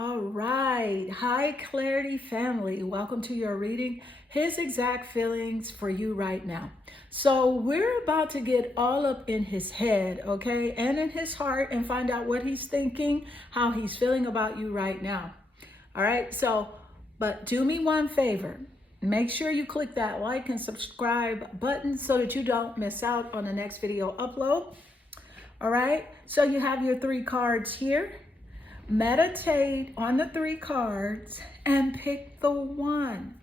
All right. Hi, Clarity family. Welcome to your reading. His exact feelings for you right now. So, we're about to get all up in his head, okay, and in his heart and find out what he's thinking, how he's feeling about you right now. All right. So, but do me one favor. Make sure you click that like and subscribe button so that you don't miss out on the next video upload. All right. So, you have your 3 cards here. Meditate on the 3 cards and pick the one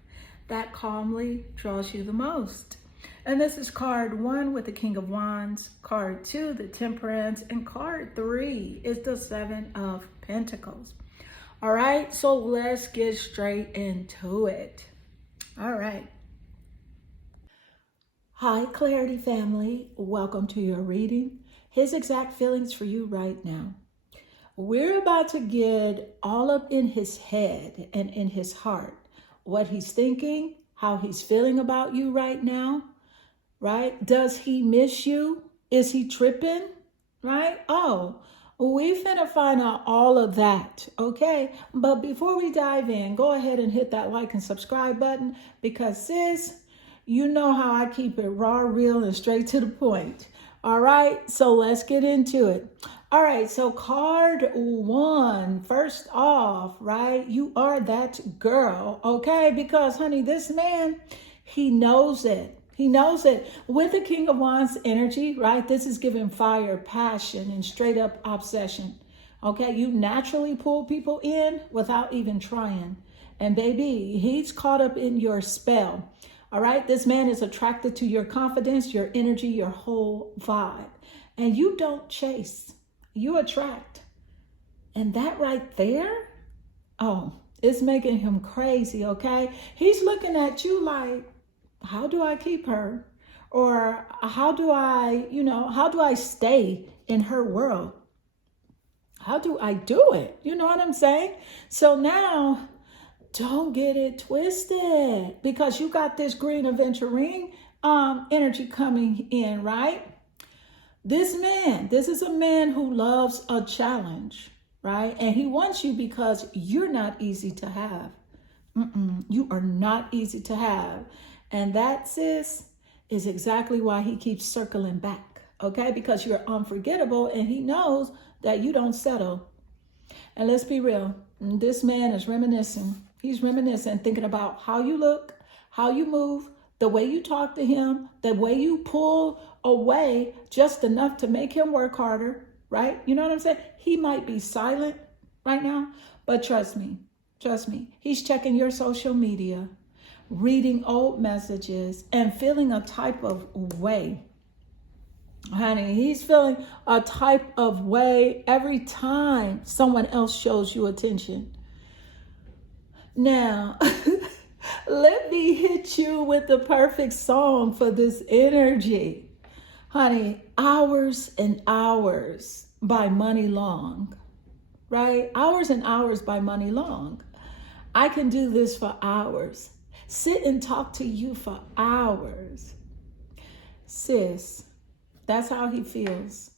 that calmly draws you the most. And this is card 1 with the King of Wands, card 2, the Temperance, and card 3 is the 7 of Pentacles. All right, so let's get straight into it. All right. Hi, Clarity family. Welcome to your reading. His exact feelings for you right now. We're about to get all up in his head and in his heart, what he's thinking, how he's feeling about you right now, right? Does he miss you? Is he tripping, right? Oh, we finna find out all of that, okay? But before we dive in, go ahead and hit that like and subscribe button because sis, you know how I keep it raw, real, and straight to the point. All right, so let's get into it. All right, so card 1, first off, right? You are that girl, okay? Because, honey, this man, he knows it. He knows it. With the King of Wands energy, right? This is giving fire, passion, and straight up obsession. Okay, you naturally pull people in without even trying. And baby, he's caught up in your spell. All right, this man is attracted to your confidence, your energy, your whole vibe. And you don't chase. You attract. And that right there, oh, it's making him crazy, okay? He's looking at you like, how do I keep her? Or how do I stay in her world? How do I do it? You know what I'm saying? So now, don't get it twisted because you got this green aventurine energy coming in, right? This is a man who loves a challenge, right? And he wants you because you're not easy to have. You are not easy to have. And that, sis, is exactly why he keeps circling back, okay? Because you're unforgettable and he knows that you don't settle. And let's be real, this man is reminiscing. He's reminiscing, thinking about how you look, how you move, the way you talk to him, the way you pull away just enough to make him work harder, right? You know what I'm saying? He might be silent right now, but trust me, he's checking your social media, reading old messages, and feeling a type of way. Honey, he's feeling a type of way every time someone else shows you attention. Now, let me hit you with the perfect song for this energy. Honey, Hours and Hours by Money Long, right? Hours and Hours by Money Long. I can do this for hours. Sit and talk to you for hours. Sis, that's how he feels.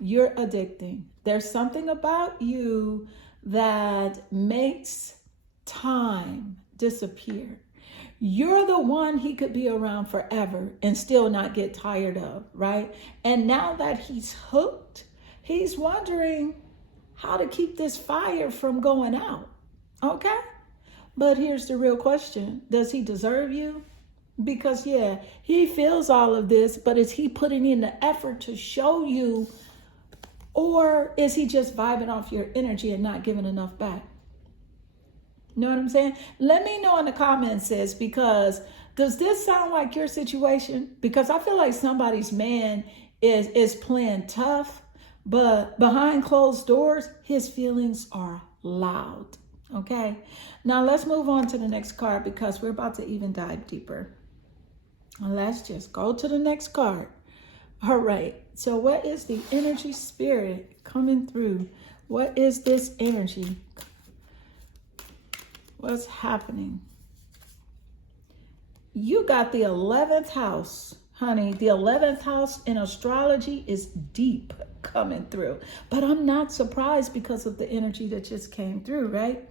You're addicting. There's something about you that makes time disappear. You're the one he could be around forever and still not get tired of, right? And now that he's hooked, he's wondering how to keep this fire from going out, okay? But here's the real question. Does he deserve you? Because, yeah, he feels all of this, but is he putting in the effort to show you, or is he just vibing off your energy and not giving enough back? You know what I'm saying? Let me know in the comments, sis, because does this sound like your situation? Because I feel like somebody's man is playing tough, but behind closed doors, his feelings are loud. Okay, now let's move on to the next card because we're about to even dive deeper. Let's just go to the next card. All right, so what is the energy spirit coming through? What is this energy? What's happening? You got the 11th house, honey, the 11th house in astrology is deep coming through. But I'm not surprised because of the energy that just came through, right?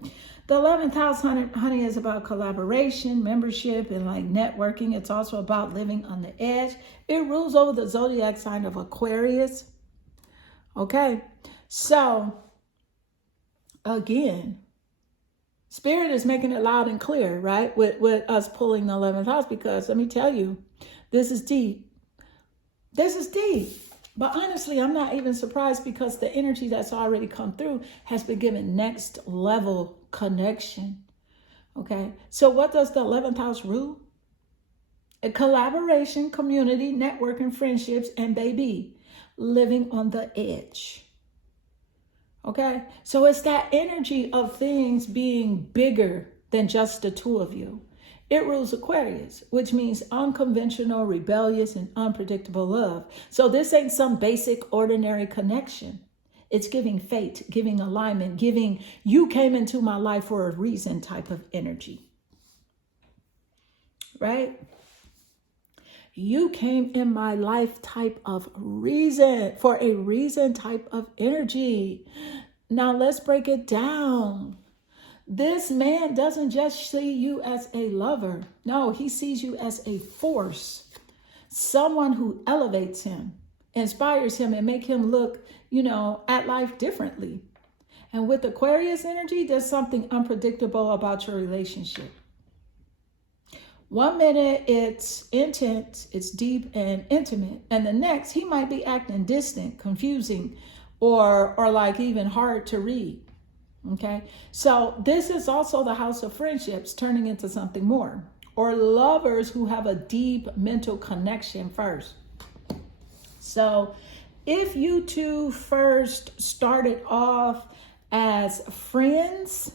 The 11th house, honey, is about collaboration, membership, and like networking. It's also about living on the edge. It rules over the zodiac sign of Aquarius. Okay, so again, Spirit is making it loud and clear, right? With us pulling the 11th house, because let me tell you, this is deep. This is deep. But honestly, I'm not even surprised because the energy that's already come through has been given next level connection. Okay, so what does the 11th house rule? A collaboration, community, networking, friendships, and baby, living on the edge. Okay, so it's that energy of things being bigger than just the two of you. It rules Aquarius, which means unconventional, rebellious, and unpredictable love. So this ain't some basic, ordinary connection. It's giving fate, giving alignment, giving you came into my life for a reason type of energy. Right? You came in my life type of reason, for a reason type of energy. Now let's break it down. This man doesn't just see you as a lover. No, he sees you as a force. Someone who elevates him, inspires him, and make him look, at life differently. And with Aquarius energy, there's something unpredictable about your relationship. 1 minute it's intense, it's deep and intimate. And the next, he might be acting distant, confusing, or like even hard to read. Okay, so this is also the house of friendships turning into something more, or lovers who have a deep mental connection first. So if you two first started off as friends,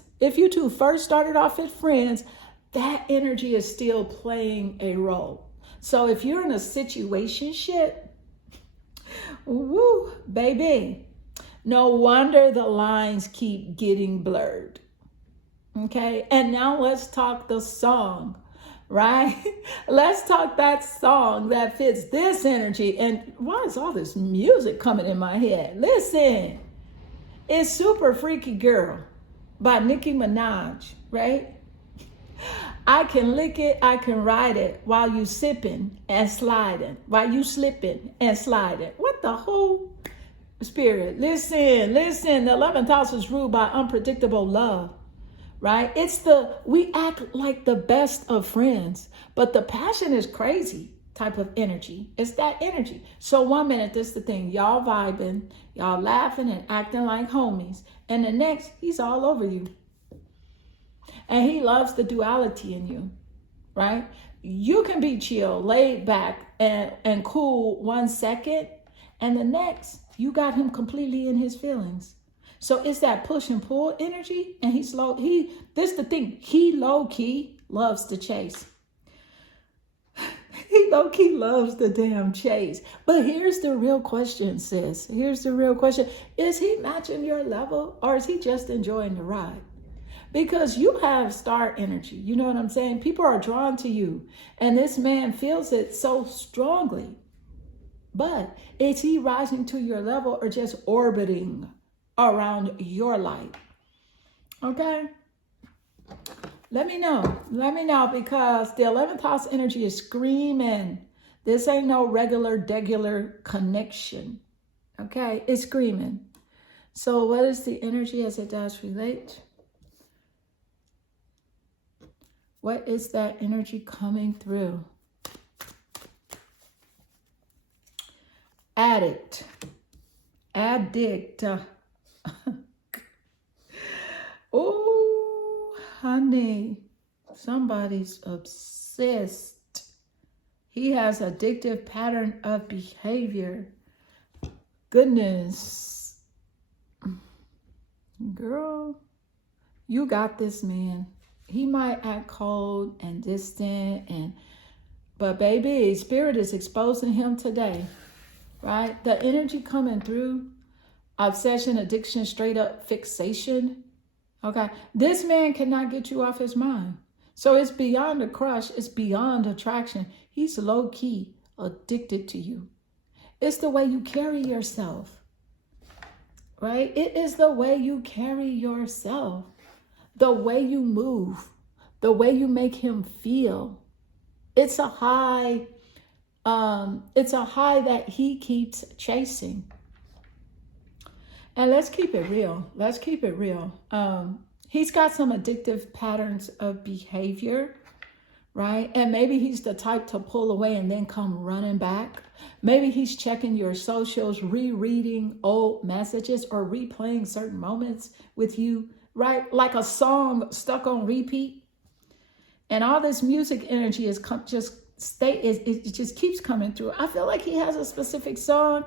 that energy is still playing a role. So if you're in a situationship, woo, baby, no wonder the lines keep getting blurred. Okay, and now let's talk the song, right? Let's talk that song that fits this energy. And why is all this music coming in my head? Listen, it's Super Freaky Girl by Nicki Minaj, right? I can lick it, I can ride it while you sipping and sliding, while you slipping and sliding. What the whole Spirit? Listen, the 11th house is ruled by unpredictable love, right? We act like the best of friends, but the passion is crazy type of energy. It's that energy. So 1 minute, this is the thing, y'all vibing, y'all laughing and acting like homies. And the next, he's all over you. And he loves the duality in you, right? You can be chill, laid back, and cool 1 second, and the next, you got him completely in his feelings. So it's that push and pull energy, and this the thing, he low-key loves to chase. He low-key loves the damn chase. But here's the real question, sis. Here's the real question. Is he matching your level, or is he just enjoying the ride? Because you have star energy. You know what I'm saying? People are drawn to you. And this man feels it so strongly. But is he rising to your level or just orbiting around your light? Okay? Let me know because the 11th house energy is screaming. This ain't no regular connection. Okay? It's screaming. So what is the energy as it does relate? What is that energy coming through? Addict. Oh, honey, somebody's obsessed. He has addictive pattern of behavior. Goodness. Girl, you got this, man. He might act cold and distant, but baby, Spirit is exposing him today, right? The energy coming through, obsession, addiction, straight up fixation. Okay, this man cannot get you off his mind. So it's beyond a crush, it's beyond attraction. He's low key addicted to you. It's the way you carry yourself, right? It is the way you carry yourself, the way you move, the way you make him feel. It's a high. It's a high that he keeps chasing. And let's keep it real. Let's keep it real. He's got some addictive patterns of behavior, right? And maybe he's the type to pull away and then come running back. Maybe he's checking your socials, rereading old messages, or replaying certain moments with you, right? Like a song stuck on repeat. And all this music energy is it just keeps coming through. I feel like he has a specific song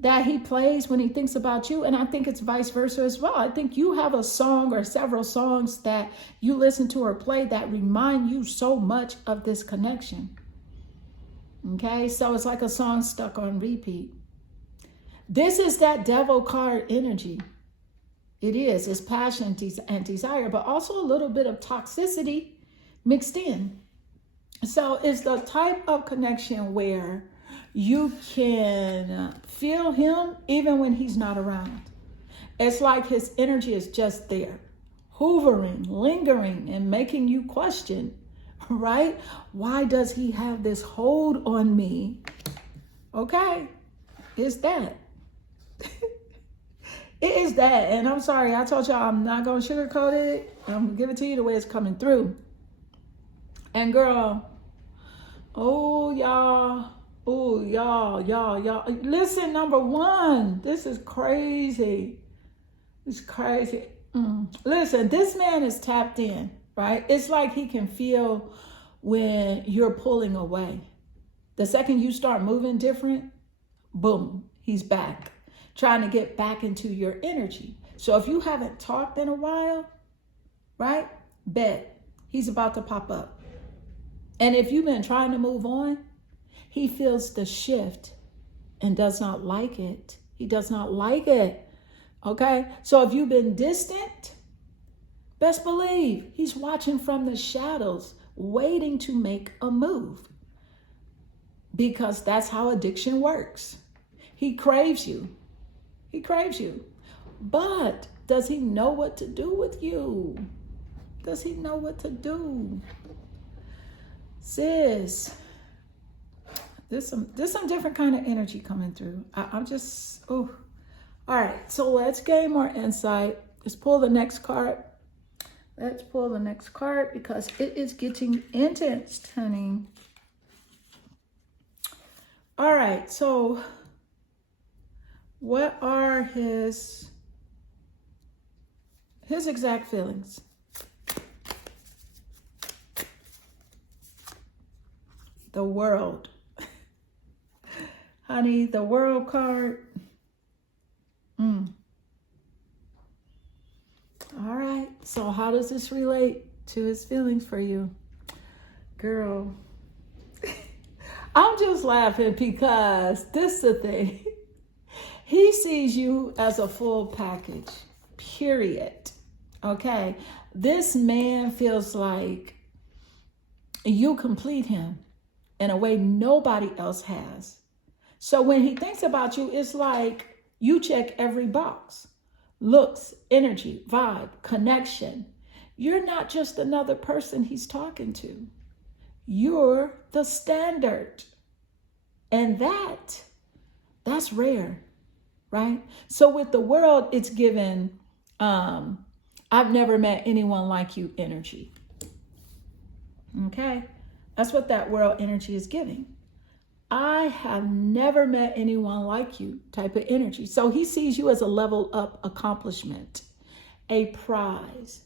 that he plays when he thinks about you. And I think it's vice versa as well. I think you have a song or several songs that you listen to or play that remind you so much of this connection. Okay, so it's like a song stuck on repeat. This is that devil card energy. It is. It's passion and desire, but also a little bit of toxicity mixed in. So it's the type of connection where you can feel him even when he's not around. It's like his energy is just there, hovering, lingering, and making you question, right? Why does he have this hold on me? Okay, it's that. It is that. And I'm sorry, I told y'all I'm not going to sugarcoat it. I'm going to give it to you the way it's coming through. And girl, y'all. Listen, number one, this is crazy. It's crazy. Listen, this man is tapped in, right? It's like he can feel when you're pulling away. The second you start moving different, boom, he's back, trying to get back into your energy. So if you haven't talked in a while, right, bet he's about to pop up. And if you've been trying to move on, he feels the shift and does not like it. He does not like it. Okay? So if you've been distant, best believe he's watching from the shadows, waiting to make a move. Because that's how addiction works. He craves you. He craves you. But does he know what to do with you? Does he know what to do? Sis, there's some different kind of energy coming through. I'm just, all right, so let's gain more insight. Let's pull the next card. Let's pull the next card because it is getting intense, honey. All right, so what are his exact feelings? The World. Honey, the World card. All right. So how does this relate to his feelings for you? Girl, I'm just laughing because this is the thing. He sees you as a full package, period. Okay. This man feels like you complete him in a way nobody else has. So when he thinks about you, it's like you check every box. Looks, energy, vibe, connection. You're not just another person he's talking to. You're the standard. And that's rare, right? So with the World, it's given, I've never met anyone like you energy. Okay? That's what that World energy is giving. I have never met anyone like you type of energy. So he sees you as a level up accomplishment, a prize.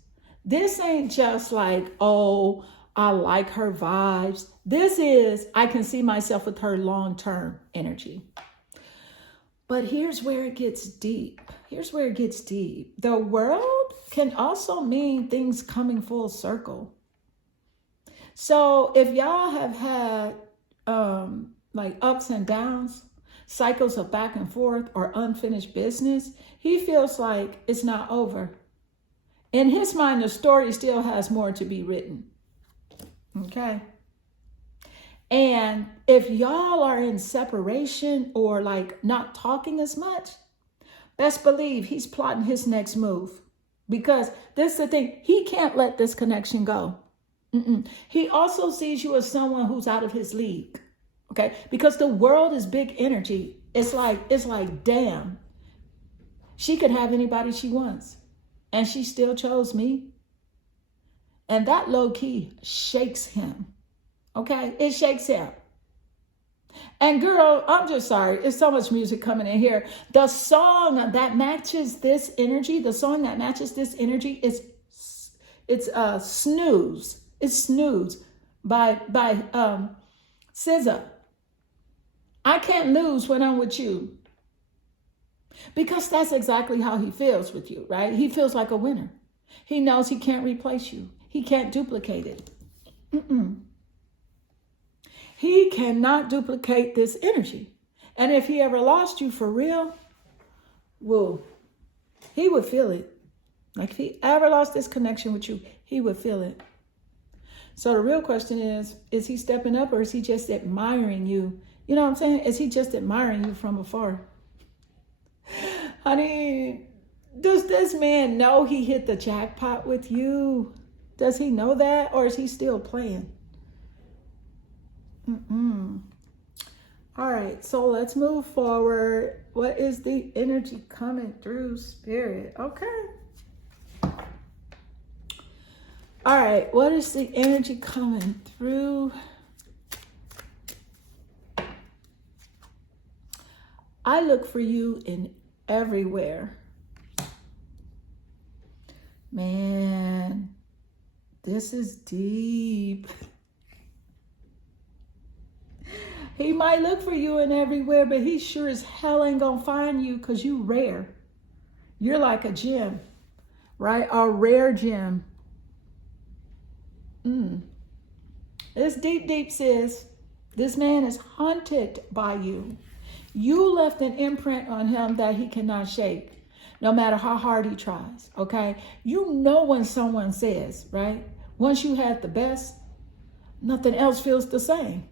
This ain't just like, oh, I like her vibes. This is, I can see myself with her long-term energy. But here's where it gets deep. Here's where it gets deep. The World can also mean things coming full circle. So if y'all have had like ups and downs, cycles of back and forth or unfinished business, he feels like it's not over. In his mind, the story still has more to be written. Okay. And if y'all are in separation or like not talking as much, best believe he's plotting his next move. Because this is the thing, he can't let this connection go. He also sees you as someone who's out of his league. Okay? Because the world is big energy. It's like, damn, she could have anybody she wants. And she still chose me. And that low key shakes him. Okay? It shakes him. And girl, I'm just sorry. It's so much music coming in here. The song that matches this energy, it's Snooze. It's Snooze by SZA. I can't lose when I'm with you. Because that's exactly how he feels with you, right? He feels like a winner. He knows he can't replace you. He can't duplicate it. He cannot duplicate this energy. And if he ever lost you for real, well, he would feel it. Like if he ever lost this connection with you, he would feel it. So the real question is he stepping up or is he just admiring you? You know what I'm saying? Is he just admiring you from afar? Honey, does this man know he hit the jackpot with you? Does he know that, or is he still playing? All right, so let's move forward. What is the energy coming through, Spirit? Okay. All right, what is the energy coming through? I look for you in everywhere. Man, this is deep. He might look for you in everywhere, but he sure as hell ain't gonna find you because you rare. You're like a gem, right? A rare gem. It's deep, deep, sis. This man is haunted by you. You left an imprint on him that he cannot shake, no matter how hard he tries, okay? You know when someone says, right? Once you had the best, nothing else feels the same.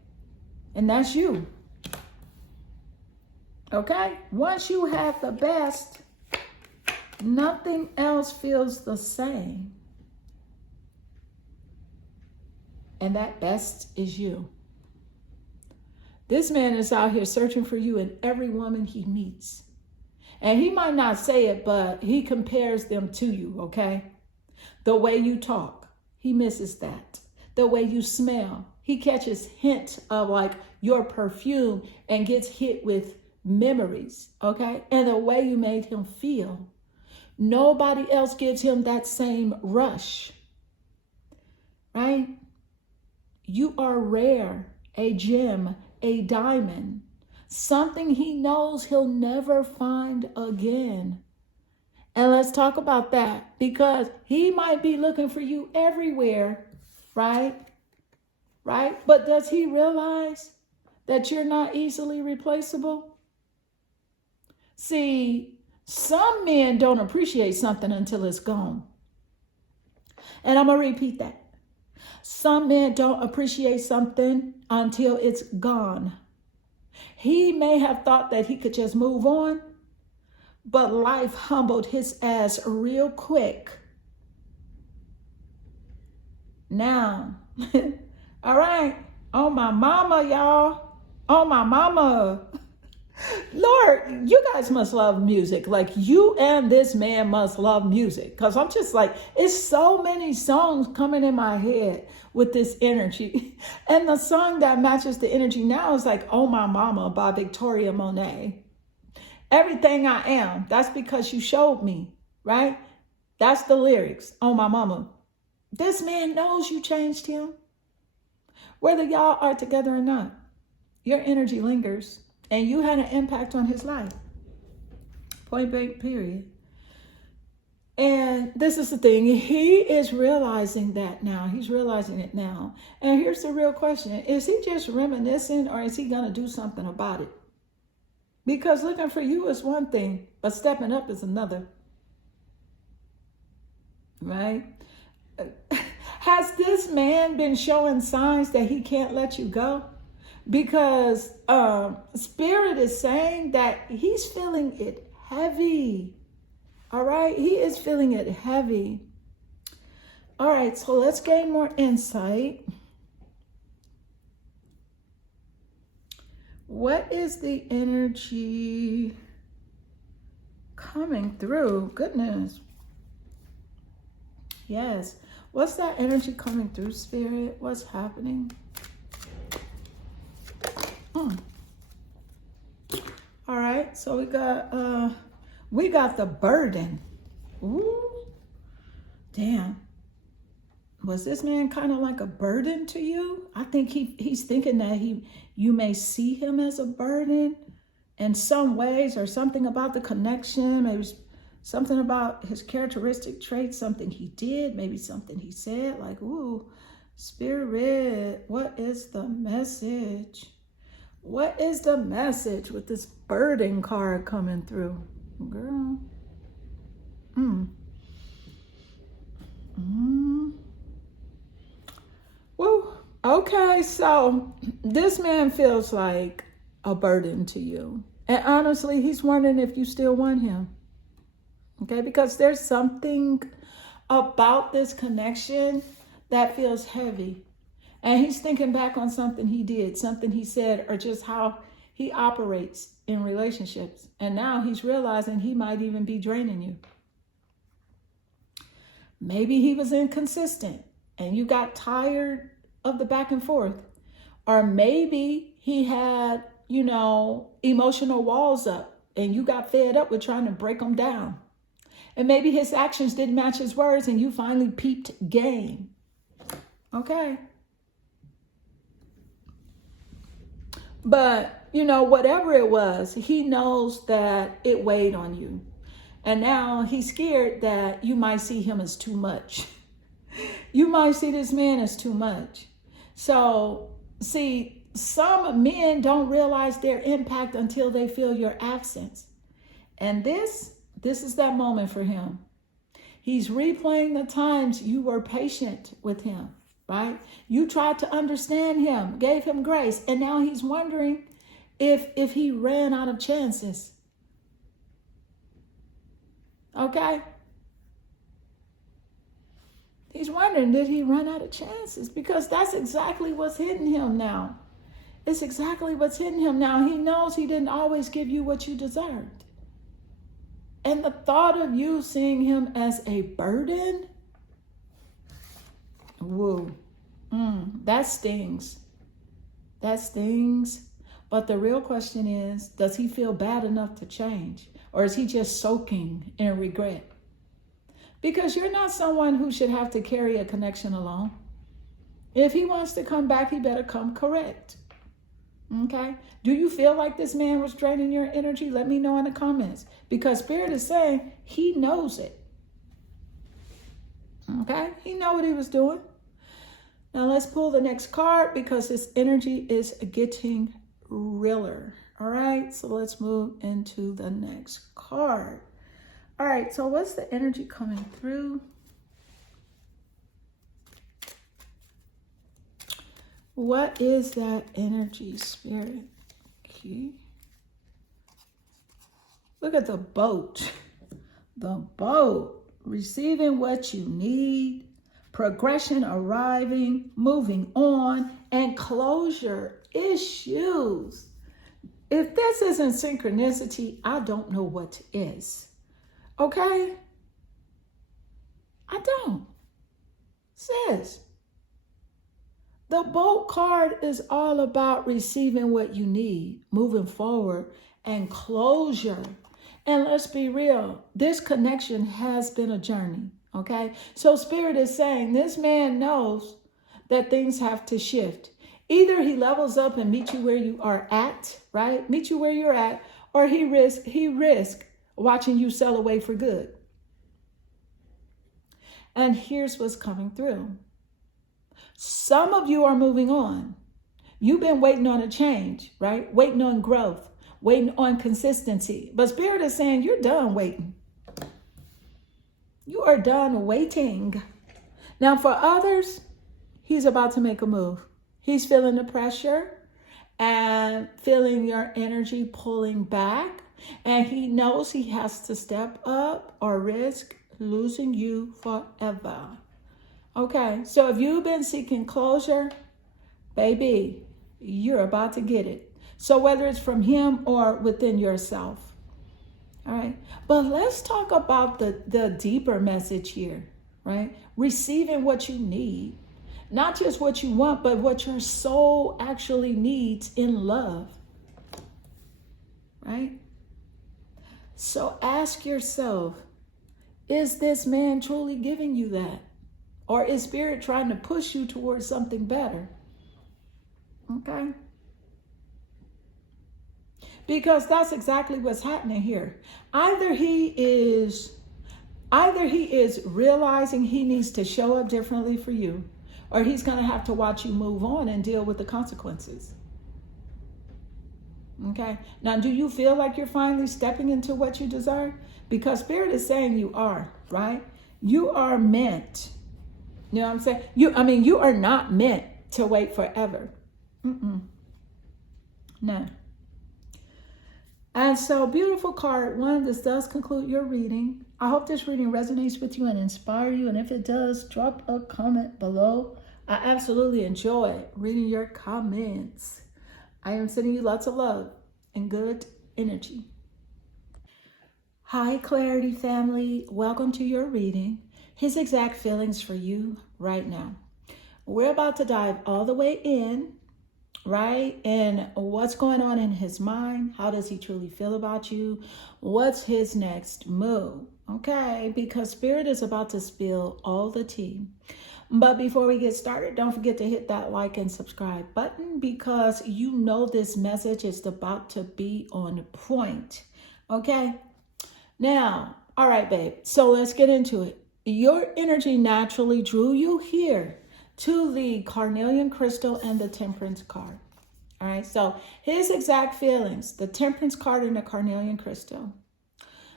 And that's you. Okay? Once you have the best, nothing else feels the same. And that best is you. This man is out here searching for you in every woman he meets. And he might not say it, but he compares them to you, okay? The way you talk, he misses that. The way you smell, he catches hints of like your perfume and gets hit with memories, okay? And the way you made him feel. Nobody else gives him that same rush, right? You are rare, a gem, a diamond, something he knows he'll never find again. And let's talk about that because he might be looking for you everywhere, right? Right? But does he realize that you're not easily replaceable? See, some men don't appreciate something until it's gone. And I'm going to repeat that. Some men don't appreciate something until it's gone. He may have thought that he could just move on, but life humbled his ass real quick. Now, all right, on my mama, y'all, on my mama. Lord, you guys must love music. Like you and this man must love music. Because I'm just like, it's so many songs coming in my head with this energy. And the song that matches the energy now is like, Oh My Mama by Victoria Monet. Everything I am, that's because you showed me, right? That's the lyrics, Oh My Mama. This man knows you changed him. Whether y'all are together or not, your energy lingers. And you had an impact on his life. Point blank, period. And this is the thing. He is realizing that now. He's realizing it now. And here's the real question. Is he just reminiscing or is he going to do something about it? Because looking for you is one thing, but stepping up is another. Right? Has this man been showing signs that he can't let you go? because Spirit is saying that he's feeling it heavy. All right, he is feeling it heavy. All right, so let's gain more insight. What is the energy coming through? Goodness. Yes. What's that energy coming through, Spirit? What's happening? All right, so we got the burden. Ooh, damn. Was this man kind of like a burden to you? I think he's thinking that you may see him as a burden in some ways, or something about the connection, maybe something about his characteristic traits, something he did, maybe something he said, like, ooh, Spirit, what is the message? What is the message with this burden card coming through? Girl. Woo. Okay, so this man feels like a burden to you. And honestly, he's wondering if you still want him. Okay, because there's something about this connection that feels heavy. And he's thinking back on something he did, something he said, or just how he operates in relationships. And now he's realizing he might even be draining you. Maybe he was inconsistent and you got tired of the back and forth. Or maybe he had, emotional walls up and you got fed up with trying to break them down. And maybe his actions didn't match his words and you finally peeped game. Okay. But, whatever it was, he knows that it weighed on you. And now he's scared that you might see him as too much. You might see this man as too much. So, see, some men don't realize their impact until they feel your absence. And this is that moment for him. He's replaying the times you were patient with him, right? You tried to understand him, gave him grace, and now he's wondering if he ran out of chances. Okay? He's wondering, did he run out of chances? Because that's exactly what's hitting him now. It's exactly what's hitting him now. He knows he didn't always give you what you deserved. And the thought of you seeing him as a burden, whoa, that stings. That stings. But the real question is, does he feel bad enough to change? Or is he just soaking in regret? Because you're not someone who should have to carry a connection alone. If he wants to come back, he better come correct. Okay? Do you feel like this man was draining your energy? Let me know in the comments. Because Spirit is saying he knows it. Okay? He know what he was doing. Now let's pull the next card because his energy is getting realer. All right? So let's move into the next card. All right, so what's the energy coming through? What is that energy, Spirit? Okay. Look at the boat. The boat. Receiving what you need. Progression arriving. Moving on. And closure issues. If this isn't synchronicity, I don't know what is. Okay? I don't. Sis. The boat card is all about receiving what you need, moving forward, and closure. And let's be real, this connection has been a journey, okay? So Spirit is saying this man knows that things have to shift. Either he levels up and meets you where you are at, right? Meet you where you're at, or he risk watching you sail away for good. And here's what's coming through. Some of you are moving on. You've been waiting on a change, right? Waiting on growth, waiting on consistency. But Spirit is saying you're done waiting. You are done waiting. Now for others, he's about to make a move. He's feeling the pressure and feeling your energy pulling back. And he knows he has to step up or risk losing you forever. Okay, so if you've been seeking closure, baby, you're about to get it. So whether it's from him or within yourself. All right, but let's talk about the deeper message here, right? Receiving what you need. Not just what you want, but what your soul actually needs in love, right? So ask yourself, is this man truly giving you that? Or is Spirit trying to push you towards something better? Okay? Because that's exactly what's happening here. Either he is realizing he needs to show up differently for you, or he's going to have to watch you move on and deal with the consequences. Okay? Now, do you feel like you're finally stepping into what you desire? Because Spirit is saying you are, right? You are meant. You know what I'm saying? You are not meant to wait forever. No. And so, beautiful card one, this does conclude your reading. I hope this reading resonates with you and inspire you. And if it does, drop a comment below. I absolutely enjoy reading your comments. I am sending you lots of love and good energy. Hi, Clarity family. Welcome to your reading. His exact feelings for you right now. We're about to dive all the way in, right? And what's going on in his mind? How does he truly feel about you? What's his next move? Okay, because Spirit is about to spill all the tea. But before we get started, don't forget to hit that like and subscribe button, because you know this message is about to be on point. Okay? Now, all right, babe. So let's get into it. Your energy naturally drew you here to the carnelian crystal and the temperance card. All right, so his exact feelings, the temperance card and the carnelian crystal.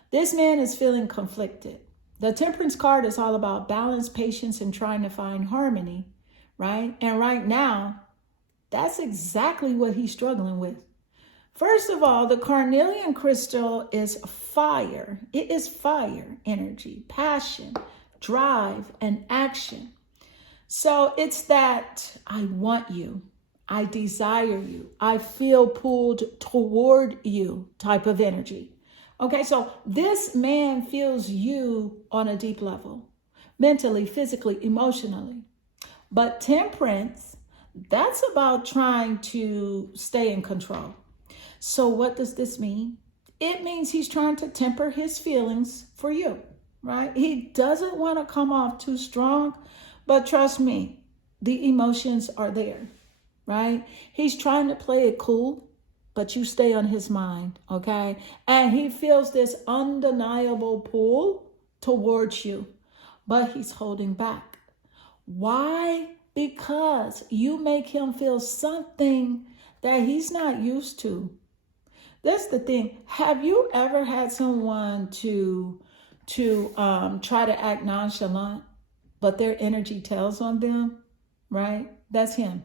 This man is feeling conflicted. The temperance card is all about balance, patience, and trying to find harmony, right? And right now, that's exactly what he's struggling with. First of all, the carnelian crystal is fire. It is fire energy, passion, drive, and action. So it's that I want you, I desire you, I feel pulled toward you type of energy. Okay, so this man feels you on a deep level, mentally, physically, emotionally. But temperance, that's about trying to stay in control. So what does this mean? It means he's trying to temper his feelings for you, right? He doesn't want to come off too strong, but trust me, the emotions are there, right? He's trying to play it cool, but you stay on his mind, okay? And he feels this undeniable pull towards you, but he's holding back. Why? Because you make him feel something that he's not used to. That's the thing. Have you ever had someone to try to act nonchalant, but their energy tells on them, right? That's him.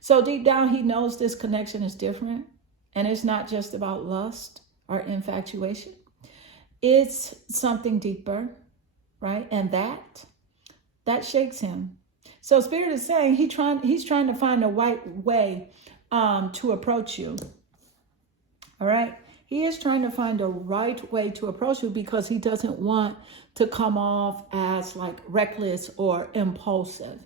So deep down, he knows this connection is different, and it's not just about lust or infatuation. It's something deeper, right? And that shakes him. So Spirit is saying he's trying to find the right way to approach you. All right? He is trying to find the right way to approach you because he doesn't want to come off as like reckless or impulsive.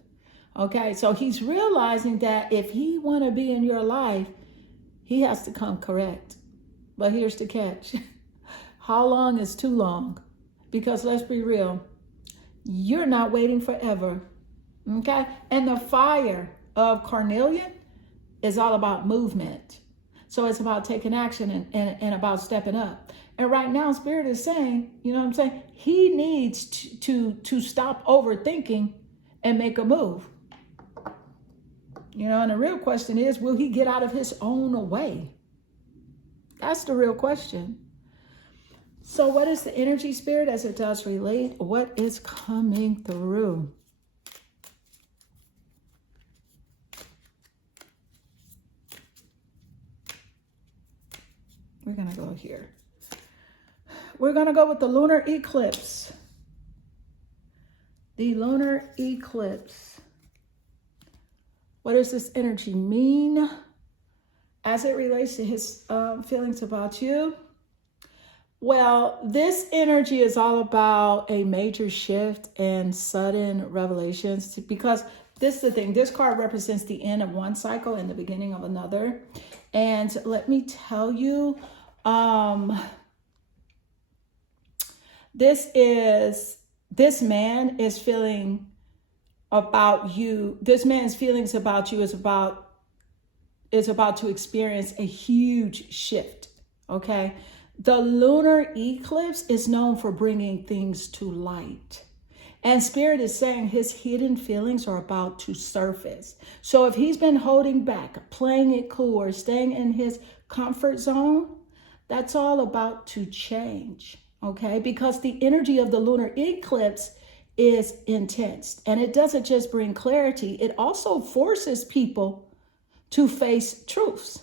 Okay, so he's realizing that if he want to be in your life, he has to come correct. But here's the catch. How long is too long? Because let's be real, you're not waiting forever. Okay, and the fire of carnelian is all about movement. So it's about taking action and about stepping up. And right now, Spirit is saying, you know what I'm saying? He needs to stop overthinking and make a move. You know, and the real question is, will he get out of his own way? That's the real question. So what is the energy, Spirit, as it does relate? What is coming through? We're going to go here. We're going to go with the lunar eclipse. The lunar eclipse. What does this energy mean as it relates to his feelings about you? Well, this energy is all about a major shift and sudden revelations, because this is the thing. This card represents the end of one cycle and the beginning of another. And let me tell you, this man is feeling about you. This man's feelings about you is about to experience a huge shift. Okay. The lunar eclipse is known for bringing things to light. And Spirit is saying his hidden feelings are about to surface. So if he's been holding back, playing it cool, or staying in his comfort zone, that's all about to change. Okay? Because the energy of the lunar eclipse is intense. And it doesn't just bring clarity, it also forces people to face truths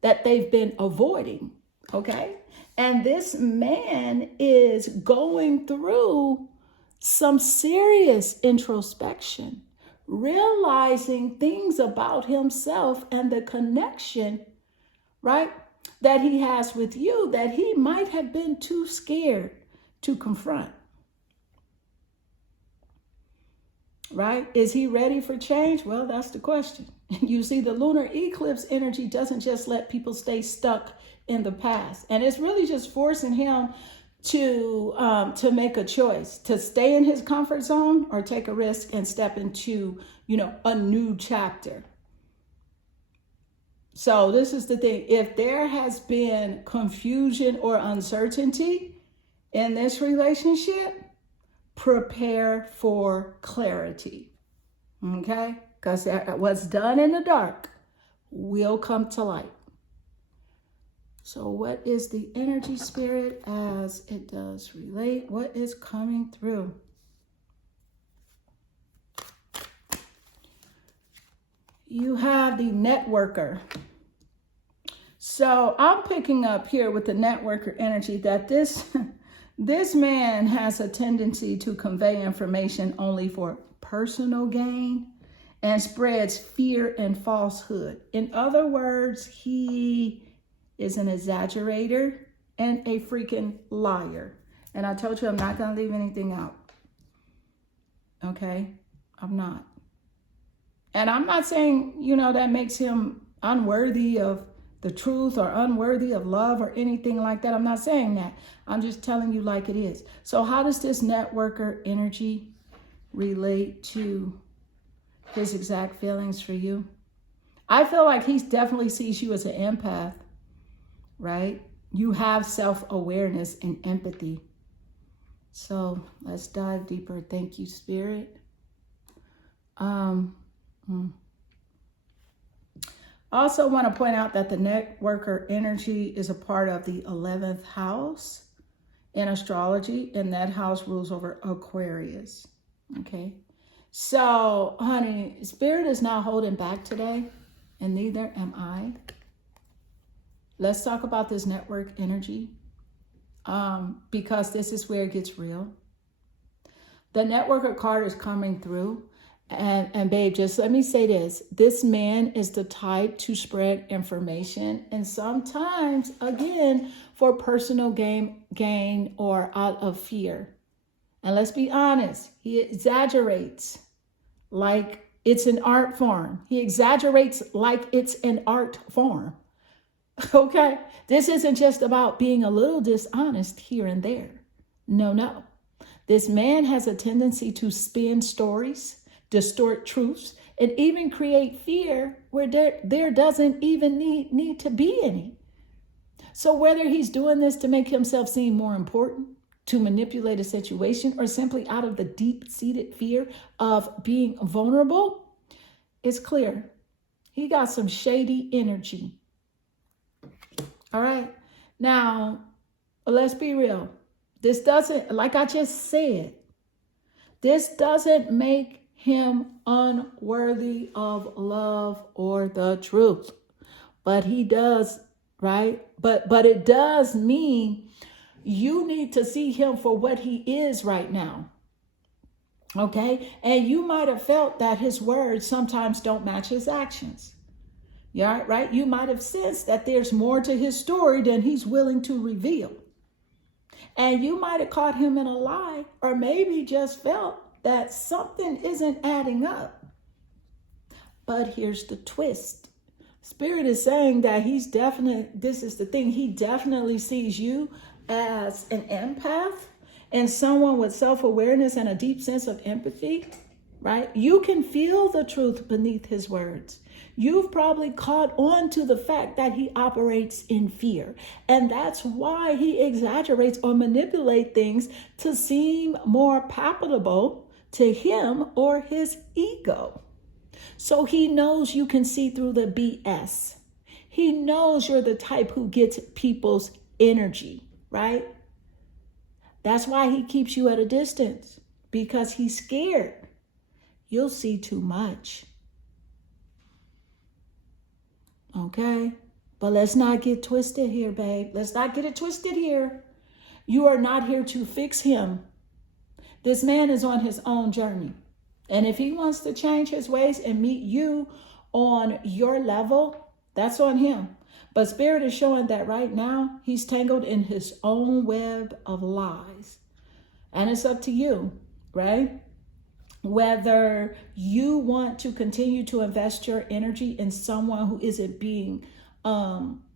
that they've been avoiding. Okay? And this man is going through some serious introspection, realizing things about himself and the connection, right, that he has with you that he might have been too scared to confront. Right? Is he ready for change? Well, that's the question. You see, the lunar eclipse energy doesn't just let people stay stuck in the past. And it's really just forcing him to make a choice, to stay in his comfort zone or take a risk and step into, a new chapter. So this is the thing. If there has been confusion or uncertainty in this relationship, prepare for clarity. Okay? Because what's done in the dark will come to light. So what is the energy, Spirit, as it does relate? What is coming through? You have the networker. So I'm picking up here with the networker energy that this man has a tendency to convey information only for personal gain and spreads fear and falsehood. In other words, he is an exaggerator and a freaking liar. And I told you I'm not going to leave anything out. Okay? I'm not. And I'm not saying, that makes him unworthy of the truth or unworthy of love or anything like that. I'm not saying that. I'm just telling you like it is. So how does this networker energy relate to his exact feelings for you? I feel like he definitely sees you as an empath. Right? You have self-awareness and empathy. So let's dive deeper. Thank you, Spirit. Also want to point out that the networker energy is a part of the 11th house in astrology, and that house rules over Aquarius. Okay? So, honey, Spirit is not holding back today, and neither am I. Let's talk about this network energy because this is where it gets real. The networker card is coming through. And babe, just let me say this. This man is the type to spread information. And sometimes, again, for personal gain or out of fear. And let's be honest, he exaggerates like it's an art form. He exaggerates like it's an art form. Okay, this isn't just about being a little dishonest here and there. No. This man has a tendency to spin stories, distort truths, and even create fear where there doesn't even need to be any. So whether he's doing this to make himself seem more important, to manipulate a situation, or simply out of the deep-seated fear of being vulnerable, it's clear. He got some shady energy. All right. Now, let's be real. This doesn't, like I just said, this doesn't make him unworthy of love or the truth. But he does right? But it does mean you need to see him for what he is right now. Okay? And you might have felt that his words sometimes don't match his actions. Yeah, right? You might have sensed that there's more to his story than he's willing to reveal. And you might have caught him in a lie, or maybe just felt that something isn't adding up. But here's the twist. Spirit is saying that this is the thing, he definitely sees you as an empath and someone with self-awareness and a deep sense of empathy, right? You can feel the truth beneath his words. You've probably caught on to the fact that he operates in fear. And that's why he exaggerates or manipulates things to seem more palatable to him or his ego. So he knows you can see through the BS. He knows you're the type who gets people's energy, right? That's why he keeps you at a distance, because he's scared you'll see too much. Okay? But let's not get twisted here, babe. Let's not get it twisted here. You are not here to fix him. This man is on his own journey. And if he wants to change his ways and meet you on your level, that's on him. But Spirit is showing that right now, he's tangled in his own web of lies. And it's up to you, right? Whether you want to continue to invest your energy in someone who isn't being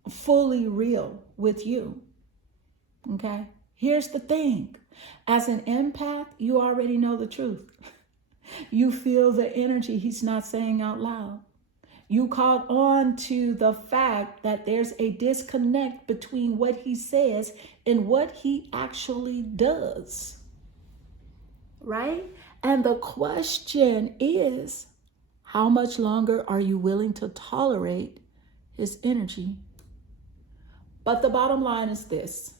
fully real with you. Okay? Here's the thing. As an empath, you already know the truth. You feel the energy he's not saying out loud. You caught on to the fact that there's a disconnect between what he says and what he actually does. Right? And the question is, how much longer are you willing to tolerate his energy? But the bottom line is this.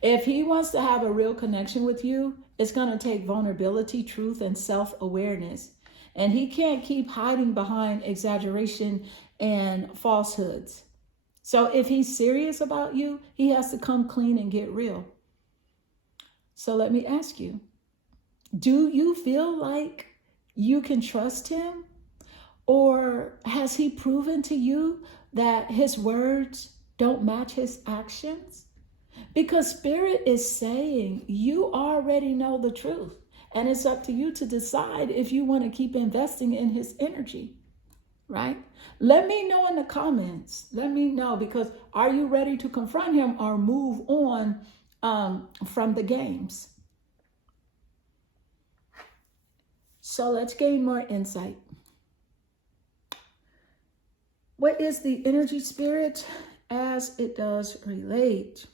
If he wants to have a real connection with you, it's going to take vulnerability, truth, and self-awareness. And he can't keep hiding behind exaggeration and falsehoods. So if he's serious about you, he has to come clean and get real. So let me ask you, do you feel like you can trust him? Or has he proven to you that his words don't match his actions? Because Spirit is saying you already know the truth. And it's up to you to decide if you want to keep investing in his energy, right? Let me know in the comments. Let me know, because are you ready to confront him or move on from the games? So let's gain more insight. What is the energy, Spirit, as it does relate?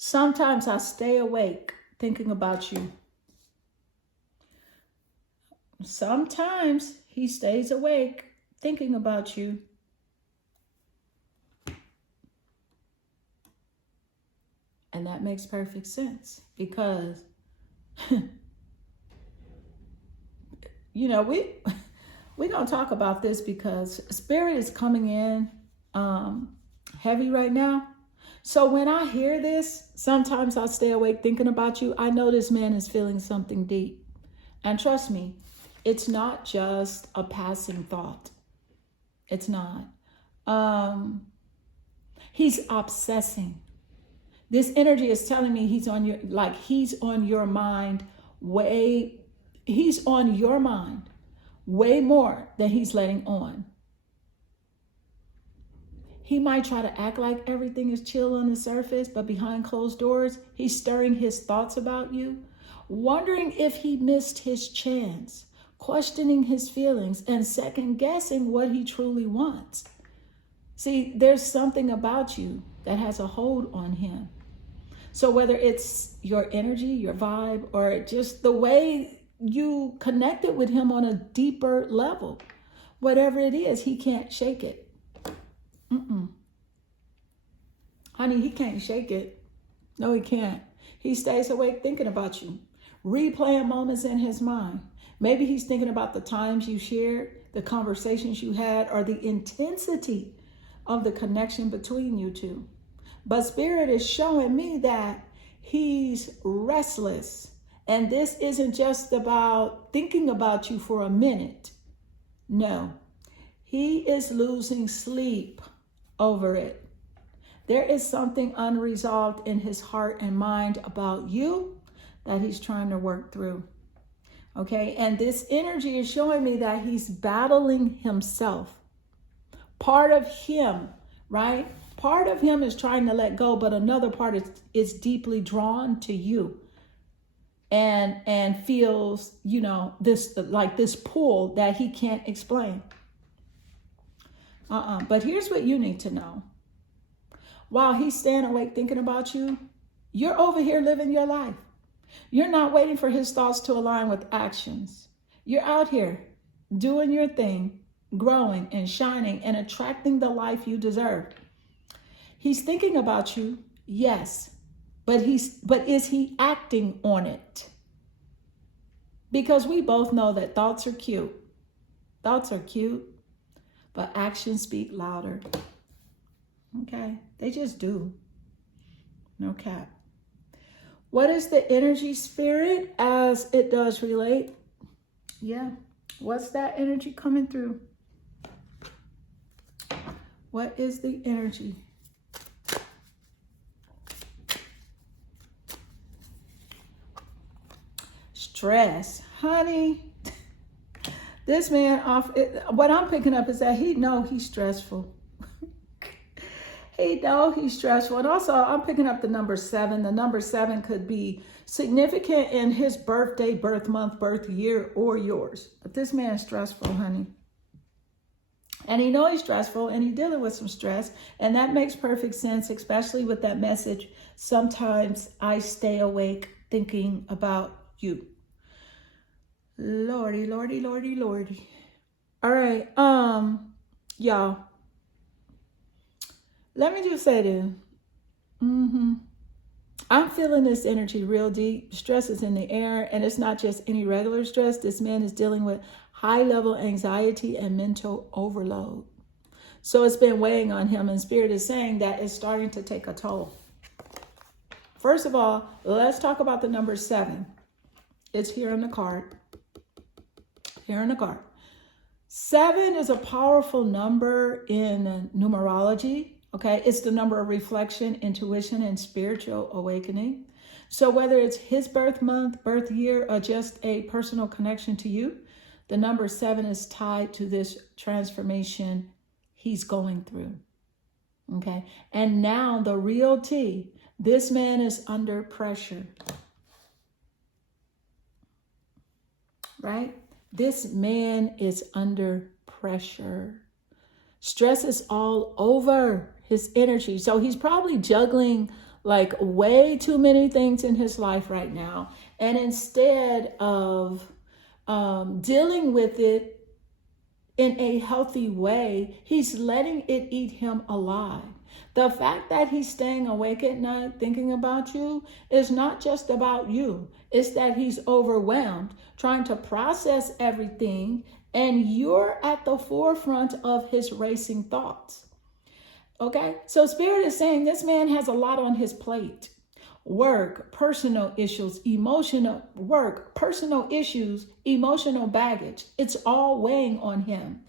Sometimes I stay awake thinking about you. Sometimes he stays awake thinking about you. And that makes perfect sense because, you know, we're going to talk about this because Spirit is coming in heavy right now. So when I hear this, sometimes I stay awake thinking about you. I know this man is feeling something deep. And trust me, it's not just a passing thought. It's not. He's obsessing. This energy is telling me he's on your mind way more than he's letting on. He might try to act like everything is chill on the surface, but behind closed doors, he's stirring his thoughts about you, wondering if he missed his chance, questioning his feelings, and second guessing what he truly wants. See, there's something about you that has a hold on him. So whether it's your energy, your vibe, or just the way you connected with him on a deeper level, whatever it is, he can't shake it. Honey, he can't shake it. No, he can't. He stays awake thinking about you, replaying moments in his mind. Maybe he's thinking about the times you shared, the conversations you had, or the intensity of the connection between you two. But Spirit is showing me that he's restless. And this isn't just about thinking about you for a minute. No, he is losing sleep over it. There is something unresolved in his heart and mind about you that he's trying to work through. Okay, and this energy is showing me that he's battling himself. Part of him, right? Part of him is trying to let go, but another part is deeply drawn to you and feels, this like this pull that he can't explain. But here's what you need to know. While he's staying awake thinking about you, you're over here living your life. You're not waiting for his thoughts to align with actions. You're out here doing your thing, growing and shining and attracting the life you deserve. He's thinking about you, yes, but is he acting on it? Because we both know that thoughts are cute. Thoughts are cute, but actions speak louder. Okay, they just do. No cap. What is the energy, Spirit, as it does relate? Yeah, what's that energy coming through? What is the energy? Stress, honey. This man, what I'm picking up is that he know he's stressful. He know he's stressful. And also, I'm picking up the number 7. The number 7 could be significant in his birthday, birth month, birth year, or yours. But this man is stressful, honey. And he know he's stressful, and he's dealing with some stress. And that makes perfect sense, especially with that message. Sometimes I stay awake thinking about you. Lordy, lordy, lordy, lordy. All right, y'all. Let me just say this. I'm feeling this energy real deep. Stress is in the air, and it's not just any regular stress. This man is dealing with high-level anxiety and mental overload. So it's been weighing on him, and Spirit is saying that it's starting to take a toll. First of all, let's talk about the number 7. It's here in the card. Here in the card. 7 is a powerful number in numerology. Okay, it's the number of reflection, intuition, and spiritual awakening. So whether it's his birth month, birth year, or just a personal connection to you, the number 7 is tied to this transformation he's going through. Okay, and now the real T, this man is under pressure. Right? This man is under pressure. Stress is all over his energy. So he's probably juggling like way too many things in his life right now. And instead of dealing with it in a healthy way, he's letting it eat him alive. The fact that he's staying awake at night thinking about you is not just about you. It's that he's overwhelmed, trying to process everything, and you're at the forefront of his racing thoughts. Okay? So Spirit is saying this man has a lot on his plate. Work, personal issues, emotional work, personal issues, emotional baggage. It's all weighing on him.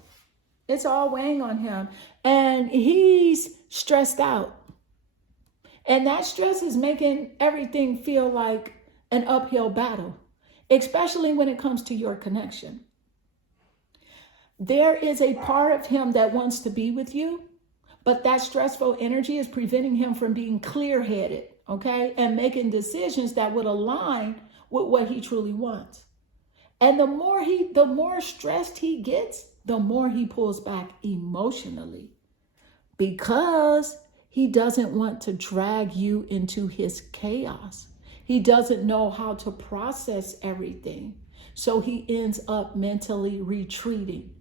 It's all weighing on him. And he's stressed out. And that stress is making everything feel like an uphill battle, especially when it comes to your connection. There is a part of him that wants to be with you, but that stressful energy is preventing him from being clear-headed, okay, and making decisions that would align with what he truly wants. And the more stressed he gets, the more he pulls back emotionally, because he doesn't want to drag you into his chaos. He doesn't know how to process everything. So he ends up mentally retreating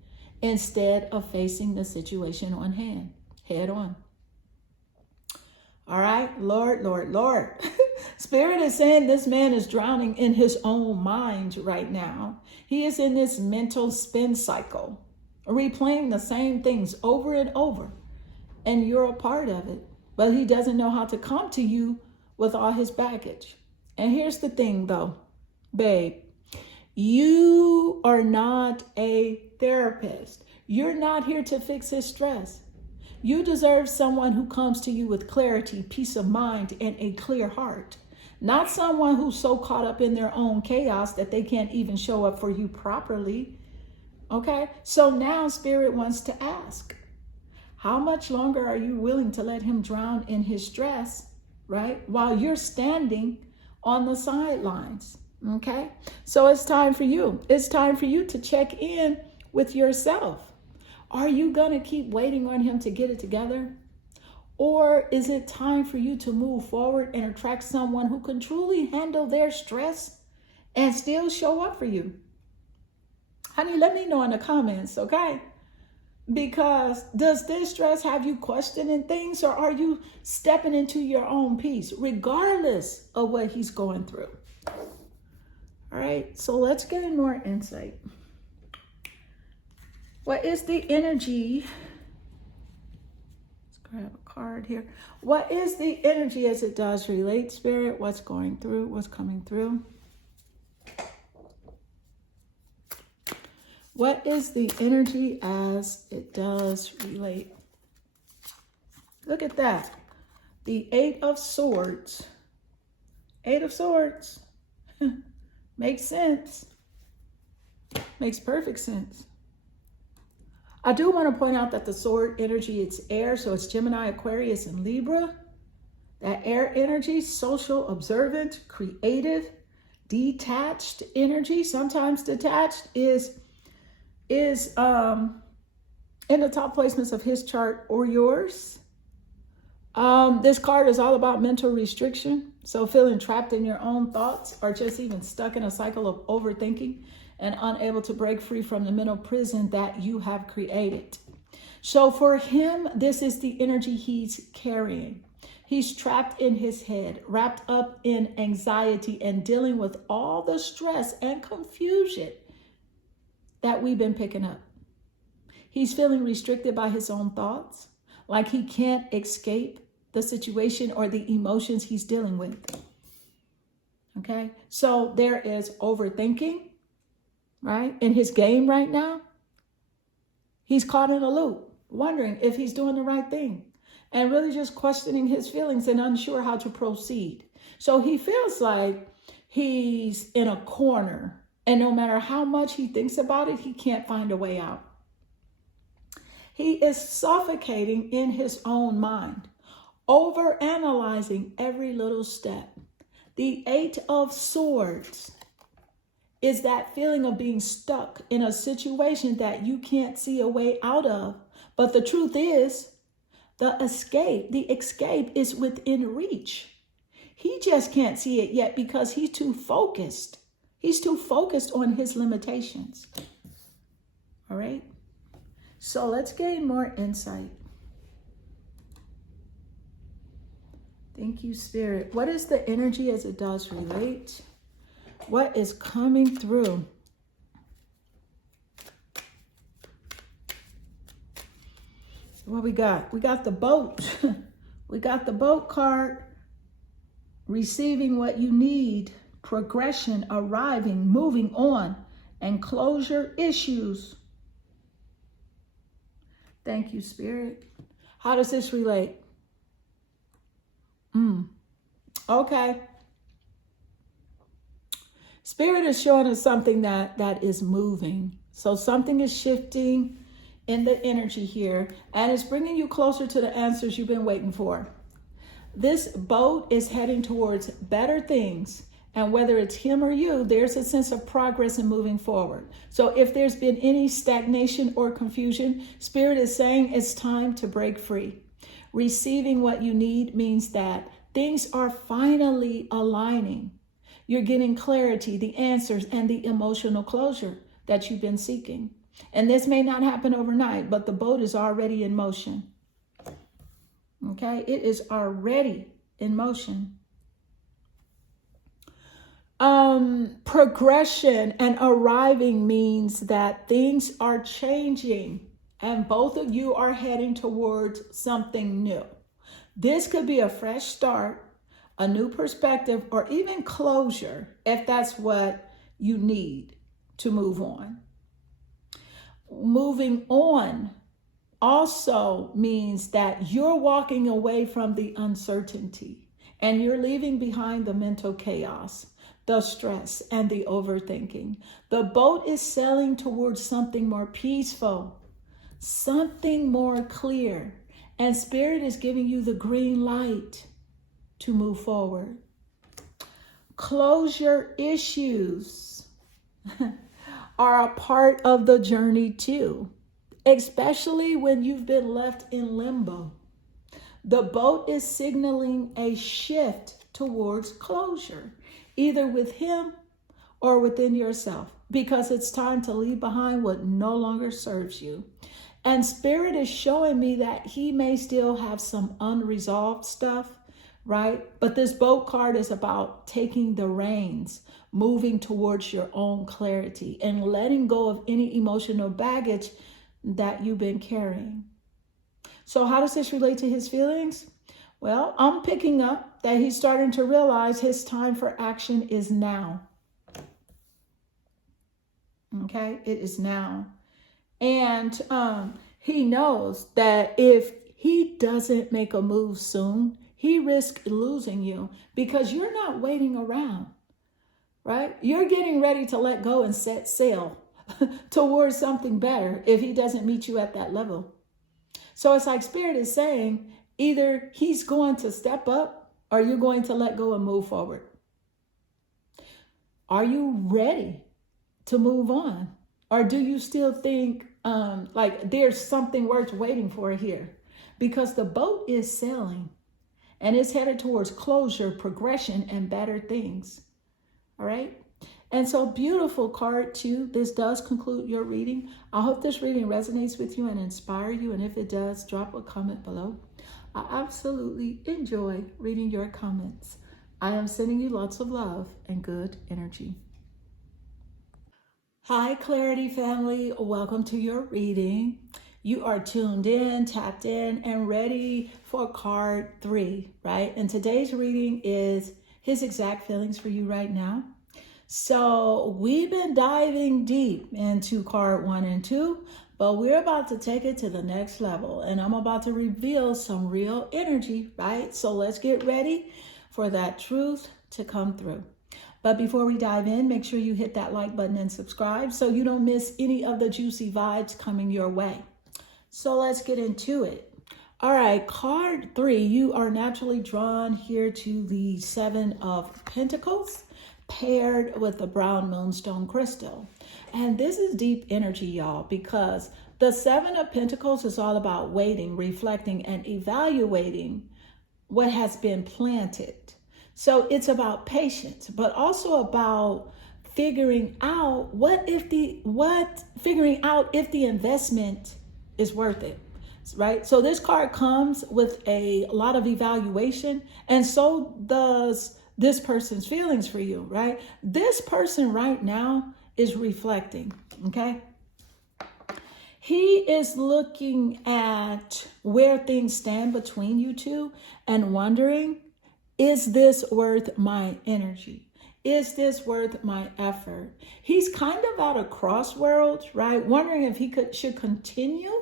instead of facing the situation on hand, head on. All right, Lord, Lord, Lord. Spirit is saying this man is drowning in his own mind right now. He is in this mental spin cycle, replaying the same things over and over, and you're a part of it. But he doesn't know how to come to you with all his baggage. And here's the thing though, babe, you are not a therapist. You're not here to fix his stress. You deserve someone who comes to you with clarity, peace of mind, and a clear heart. Not someone who's so caught up in their own chaos that they can't even show up for you properly. Okay? So now Spirit wants to ask, how much longer are you willing to let him drown in his stress, right? While you're standing on the sidelines. Okay? So it's time for you. It's time for you to check in with yourself. Are you going to keep waiting on him to get it together? Or is it time for you to move forward and attract someone who can truly handle their stress and still show up for you? Honey, let me know in the comments, okay? Because does this stress have you questioning things, or are you stepping into your own peace regardless of what he's going through? All right, so let's get in more insight. What is the energy? Let's grab a card here. What is the energy as it does relate, Spirit? What's going through? What's coming through? What is the energy as it does relate? Look at that. The Eight of Swords. Eight of Swords. Makes sense. Makes perfect sense. I do want to point out that the sword energy, it's air, so it's Gemini, Aquarius, and Libra. That air energy, social, observant, creative, detached energy. Sometimes detached is in the top placements of his chart or yours. This card is all about mental restriction. So feeling trapped in your own thoughts, or just even stuck in a cycle of overthinking and unable to break free from the mental prison that you have created. So for him, this is the energy he's carrying. He's trapped in his head, wrapped up in anxiety and dealing with all the stress and confusion that we've been picking up. He's feeling restricted by his own thoughts, like he can't escape the situation or the emotions he's dealing with. Okay, so there is overthinking, right? In his game right now, he's caught in a loop, wondering if he's doing the right thing and really just questioning his feelings and unsure how to proceed. So he feels like he's in a corner, and no matter how much he thinks about it, he can't find a way out. He is suffocating in his own mind, overanalyzing every little step. The Eight of Swords is that feeling of being stuck in a situation that you can't see a way out of. But the truth is, the escape is within reach. He just can't see it yet because he's too focused. He's too focused on his limitations. All right? So let's gain more insight. Thank you, Spirit. What is the energy as it does relate? What is coming through? What we got? We got the boat. We got the boat card. Receiving what you need. Progression, arriving, moving on, and closure issues. Thank you, Spirit. How does this relate? Okay. Spirit is showing us something that is moving. So something is shifting in the energy here, and it's bringing you closer to the answers you've been waiting for. This boat is heading towards better things. And whether it's him or you, there's a sense of progress and moving forward. So if there's been any stagnation or confusion, Spirit is saying it's time to break free. Receiving what you need means that things are finally aligning. You're getting clarity, the answers, and the emotional closure that you've been seeking. And this may not happen overnight, but the boat is already in motion. Okay, it is already in motion. Progression and arriving means that things are changing and both of you are heading towards something new. This could be a fresh start, a new perspective, or even closure if that's what you need to move on. Moving on also means that you're walking away from the uncertainty and you're leaving behind the mental chaos, the stress, and the overthinking. The boat is sailing towards something more peaceful, something more clear, and Spirit is giving you the green light to move forward. Closure issues are a part of the journey too, especially when you've been left in limbo. The boat is signaling a shift towards closure, either with him or within yourself, because it's time to leave behind what no longer serves you. And Spirit is showing me that he may still have some unresolved stuff, right? But this boat card is about taking the reins, moving towards your own clarity, and letting go of any emotional baggage that you've been carrying. So how does this relate to his feelings? Well, I'm picking up that he's starting to realize his time for action is now. Okay, it is now. And he knows that if he doesn't make a move soon, he risks losing you because you're not waiting around, right? You're getting ready to let go and set sail towards something better if he doesn't meet you at that level. So it's like Spirit is saying, either he's going to step up or you're going to let go and move forward. Are you ready to move on? Or do you still think like there's something worth waiting for here? Because the boat is sailing and it's headed towards closure, progression, and better things. All right? And so beautiful card two. This does conclude your reading. I hope this reading resonates with you and inspire you. And if it does, drop a comment below. I absolutely enjoy reading your comments. I am sending you lots of love and good energy. Hi, Clarity family. Welcome to your reading. You are tuned in, tapped in, and ready for card three, right? And today's reading is his exact feelings for you right now. So we've been diving deep into card 1 and 2, but we're about to take it to the next level. And I'm about to reveal some real energy, right? So let's get ready for that truth to come through. But before we dive in, make sure you hit that like button and subscribe so you don't miss any of the juicy vibes coming your way. So let's get into it. All right, card 3, you are naturally drawn here to the 7 of Pentacles paired with the brown moonstone crystal. And this is deep energy, y'all, because the 7 of Pentacles is all about waiting, reflecting, and evaluating what has been planted. So it's about patience, but also about figuring out figuring out if the investment is worth it, right? So this card comes with a lot of evaluation, and so does this person's feelings for you, right? This person right now is reflecting, okay? He is looking at where things stand between you two and wondering, is this worth my energy? Is this worth my effort? He's kind of at a crossroads, right? Wondering if he should continue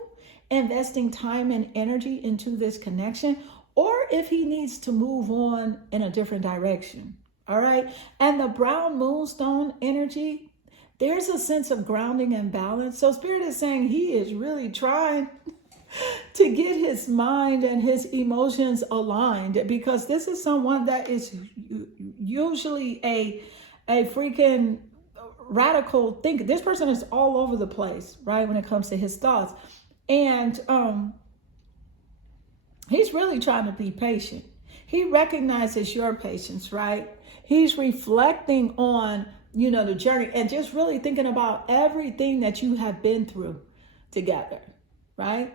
investing time and energy into this connection, or if he needs to move on in a different direction. All right. And the brown moonstone energy, there's a sense of grounding and balance. So Spirit is saying he is really trying to get his mind and his emotions aligned, because this is someone that is usually a freaking radical thinker. This person is all over the place, right, when it comes to his thoughts. And he's really trying to be patient. He recognizes your patience, right? He's reflecting on, the journey and just really thinking about everything that you have been through together, right?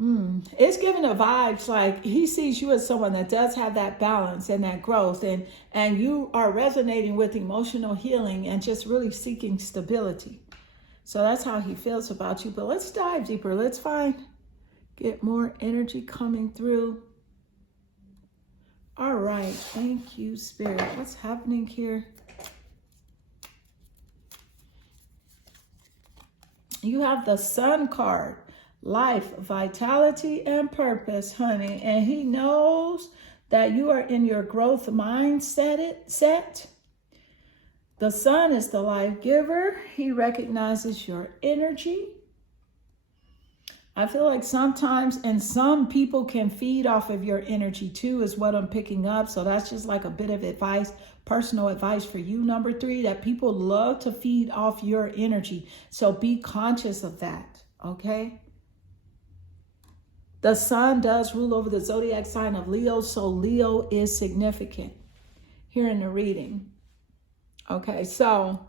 It's giving a vibes like he sees you as someone that does have that balance and that growth, and you are resonating with emotional healing and just really seeking stability. So that's how he feels about you. But let's dive deeper. Let's get more energy coming through. All right. Thank you, Spirit. What's happening here? You have the Sun card. Life, vitality, and purpose, honey. And he knows that you are in your growth mindset. The Sun is the life giver. He recognizes your energy. I feel like sometimes, and some people can feed off of your energy too, is what I'm picking up. So that's just like a bit of advice, personal advice for you, number 3, that people love to feed off your energy. So be conscious of that, okay? The Sun does rule over the zodiac sign of Leo, so Leo is significant here in the reading. Okay, so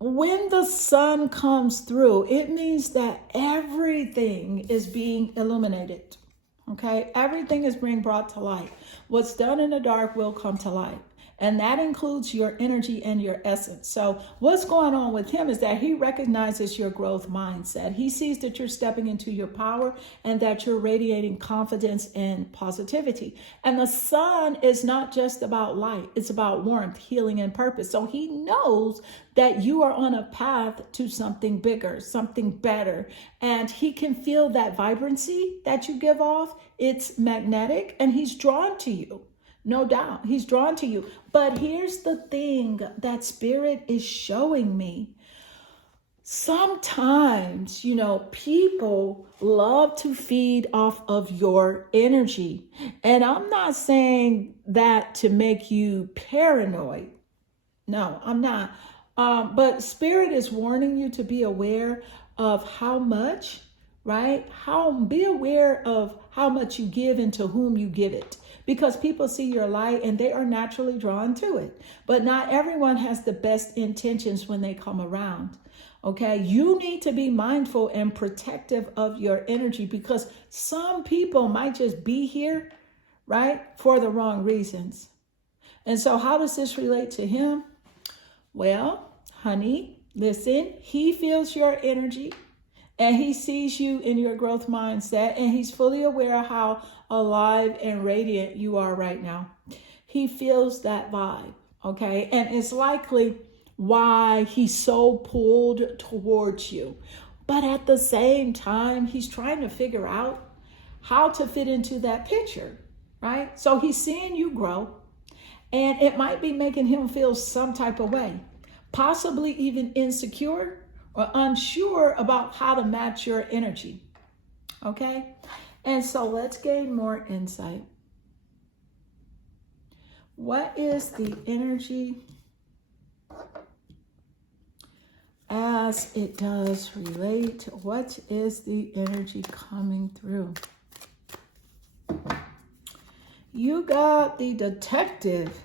when the Sun comes through, it means that everything is being illuminated. Okay, everything is being brought to light. What's done in the dark will come to light. And that includes your energy and your essence. So what's going on with him is that he recognizes your growth mindset. He sees that you're stepping into your power and that you're radiating confidence and positivity. And the Sun is not just about light. It's about warmth, healing, and purpose. So he knows that you are on a path to something bigger, something better. And he can feel that vibrancy that you give off. It's magnetic, and he's drawn to you. No doubt, he's drawn to you. But here's the thing that Spirit is showing me. Sometimes, people love to feed off of your energy. And I'm not saying that to make you paranoid. No, I'm not. But Spirit is warning you to be aware of how much, right? Be aware of how much you give and to whom you give it. Because people see your light and they are naturally drawn to it. But not everyone has the best intentions when they come around. Okay, you need to be mindful and protective of your energy because some people might just be here, right, for the wrong reasons. And so how does this relate to him? Well, honey, listen, he feels your energy. And he sees you in your growth mindset, and he's fully aware of how alive and radiant you are right now. He feels that vibe, okay? And it's likely why he's so pulled towards you. But at the same time, he's trying to figure out how to fit into that picture, right? So he's seeing you grow, and it might be making him feel some type of way, possibly even insecure, or unsure about how to match your energy, okay? And so let's gain more insight. What is the energy as it does relate? What is the energy coming through? You got the detective,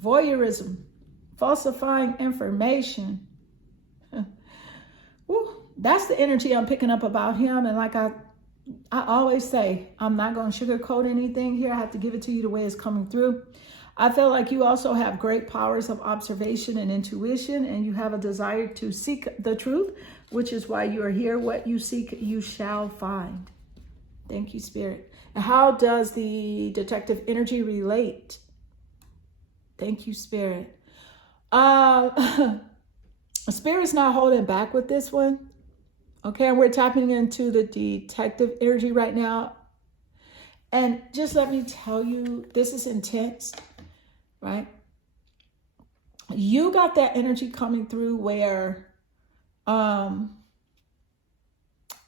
voyeurism, falsifying information. Woo, that's the energy I'm picking up about him. And like I always say, I'm not going to sugarcoat anything here. I have to give it to you the way it's coming through. I feel like you also have great powers of observation and intuition, and you have a desire to seek the truth, which is why you are here. What you seek, you shall find. Thank you, Spirit. And how does the detective energy relate? Thank you, Spirit. Spirit's not holding back with this one. Okay, and we're tapping into the detective energy right now. And just let me tell you, this is intense, right? You got that energy coming through where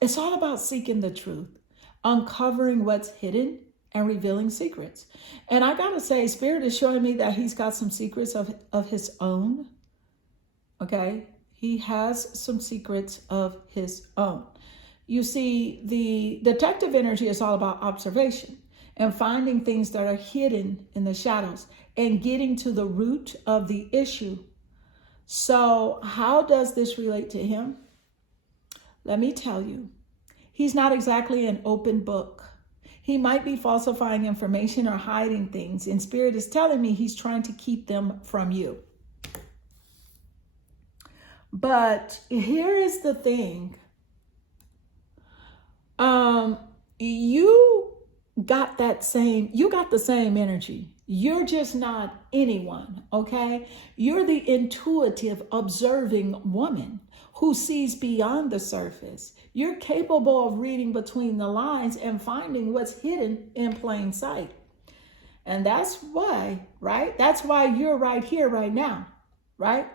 it's all about seeking the truth, uncovering what's hidden and revealing secrets. And I gotta say, Spirit is showing me that he's got some secrets of his own. Okay, he has some secrets of his own. You see, the detective energy is all about observation and finding things that are hidden in the shadows and getting to the root of the issue. So how does this relate to him? Let me tell you, he's not exactly an open book. He might be falsifying information or hiding things, and Spirit is telling me he's trying to keep them from you. But here is the thing. You got the same energy. You're just not anyone, okay? You're the intuitive, observing woman who sees beyond the surface. You're capable of reading between the lines and finding what's hidden in plain sight. And that's why, right? That's why you're right here, right now, right?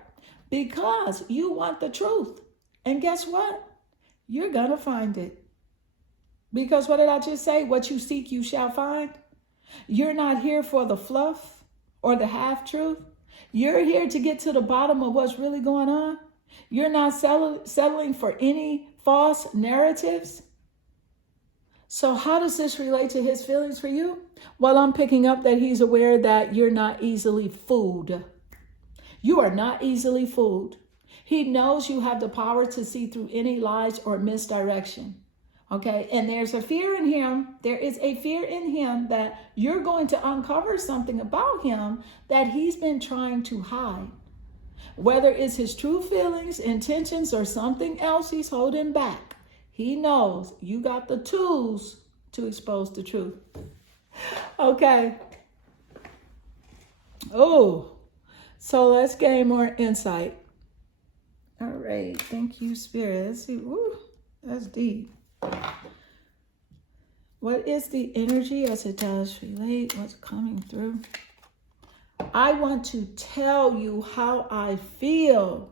Because you want the truth. And guess what? You're going to find it. Because what did I just say? What you seek, you shall find. You're not here for the fluff or the half-truth. You're here to get to the bottom of what's really going on. You're not settling for any false narratives. So how does this relate to his feelings for you? Well, I'm picking up that he's aware that you're not easily fooled. You are not easily fooled. He knows you have the power to see through any lies or misdirection. Okay, and there's a fear in him. There is a fear in him that you're going to uncover something about him that he's been trying to hide. Whether it's his true feelings, intentions, or something else he's holding back, he knows you got the tools to expose the truth. Okay. Oh, so let's gain more insight. All right. Thank you, Spirit. Let's see. Ooh, that's deep. What is the energy as it does relate? What's coming through? I want to tell you how I feel.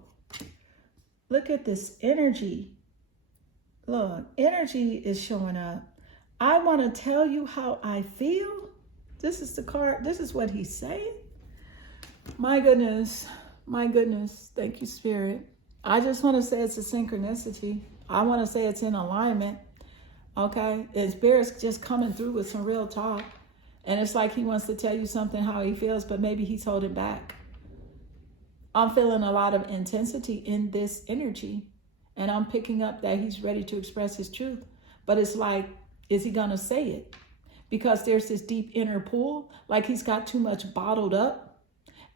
Look at this energy. Look, energy is showing up. I want to tell you how I feel. This is the card. This is what he's saying. My goodness. My goodness. Thank you, Spirit. I just want to say it's a synchronicity. I want to say it's in alignment. Okay? And Spirit's just coming through with some real talk. And it's like he wants to tell you something, how he feels, but maybe he's holding back. I'm feeling a lot of intensity in this energy. And I'm picking up that he's ready to express his truth. But it's like, is he going to say it? Because there's this deep inner pull, like he's got too much bottled up.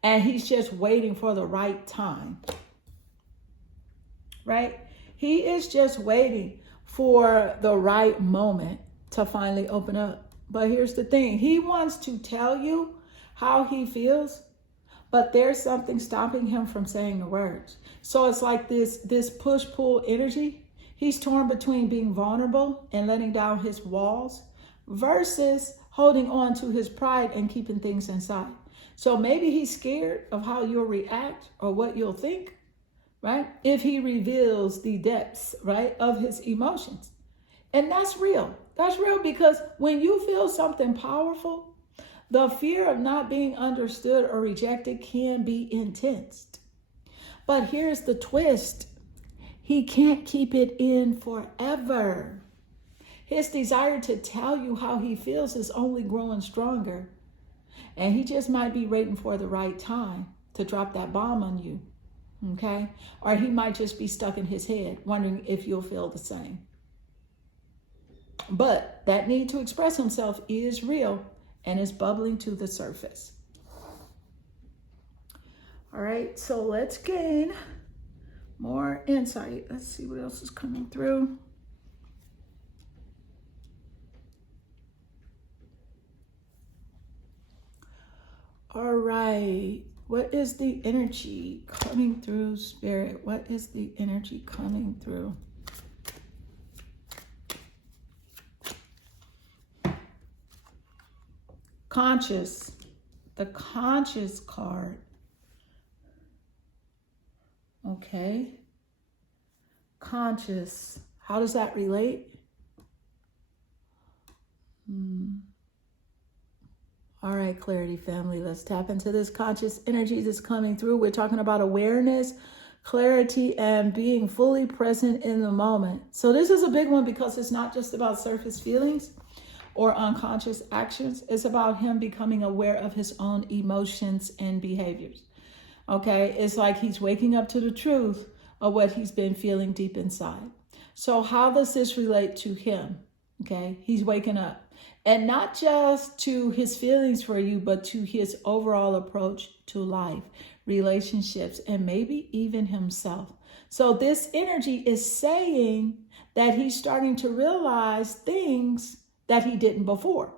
And he's just waiting for the right time. Right? He is just waiting for the right moment to finally open up. But here's the thing. He wants to tell you how he feels, but there's something stopping him from saying the words. So it's like this push-pull energy. He's torn between being vulnerable and letting down his walls versus holding on to his pride and keeping things inside. So maybe he's scared of how you'll react or what you'll think, right? If he reveals the depths, right, of his emotions. And that's real. That's real because when you feel something powerful, the fear of not being understood or rejected can be intense. But here's the twist. He can't keep it in forever. His desire to tell you how he feels is only growing stronger. And he just might be waiting for the right time to drop that bomb on you. Okay? Or he might just be stuck in his head, wondering if you'll feel the same. But that need to express himself is real and is bubbling to the surface. All right, so let's gain more insight. Let's see what else is coming through. All right, what is the energy coming through, Spirit? What is the energy coming through? Conscious, the conscious card. Okay. Conscious. How does that relate? All right, Clarity family, let's tap into this conscious energy that's coming through. We're talking about awareness, clarity, and being fully present in the moment. So this is a big one because it's not just about surface feelings or unconscious actions. It's about him becoming aware of his own emotions and behaviors. Okay, it's like he's waking up to the truth of what he's been feeling deep inside. So how does this relate to him? Okay, he's waking up. And not just to his feelings for you, but to his overall approach to life, relationships, and maybe even himself. So this energy is saying that he's starting to realize things that he didn't before.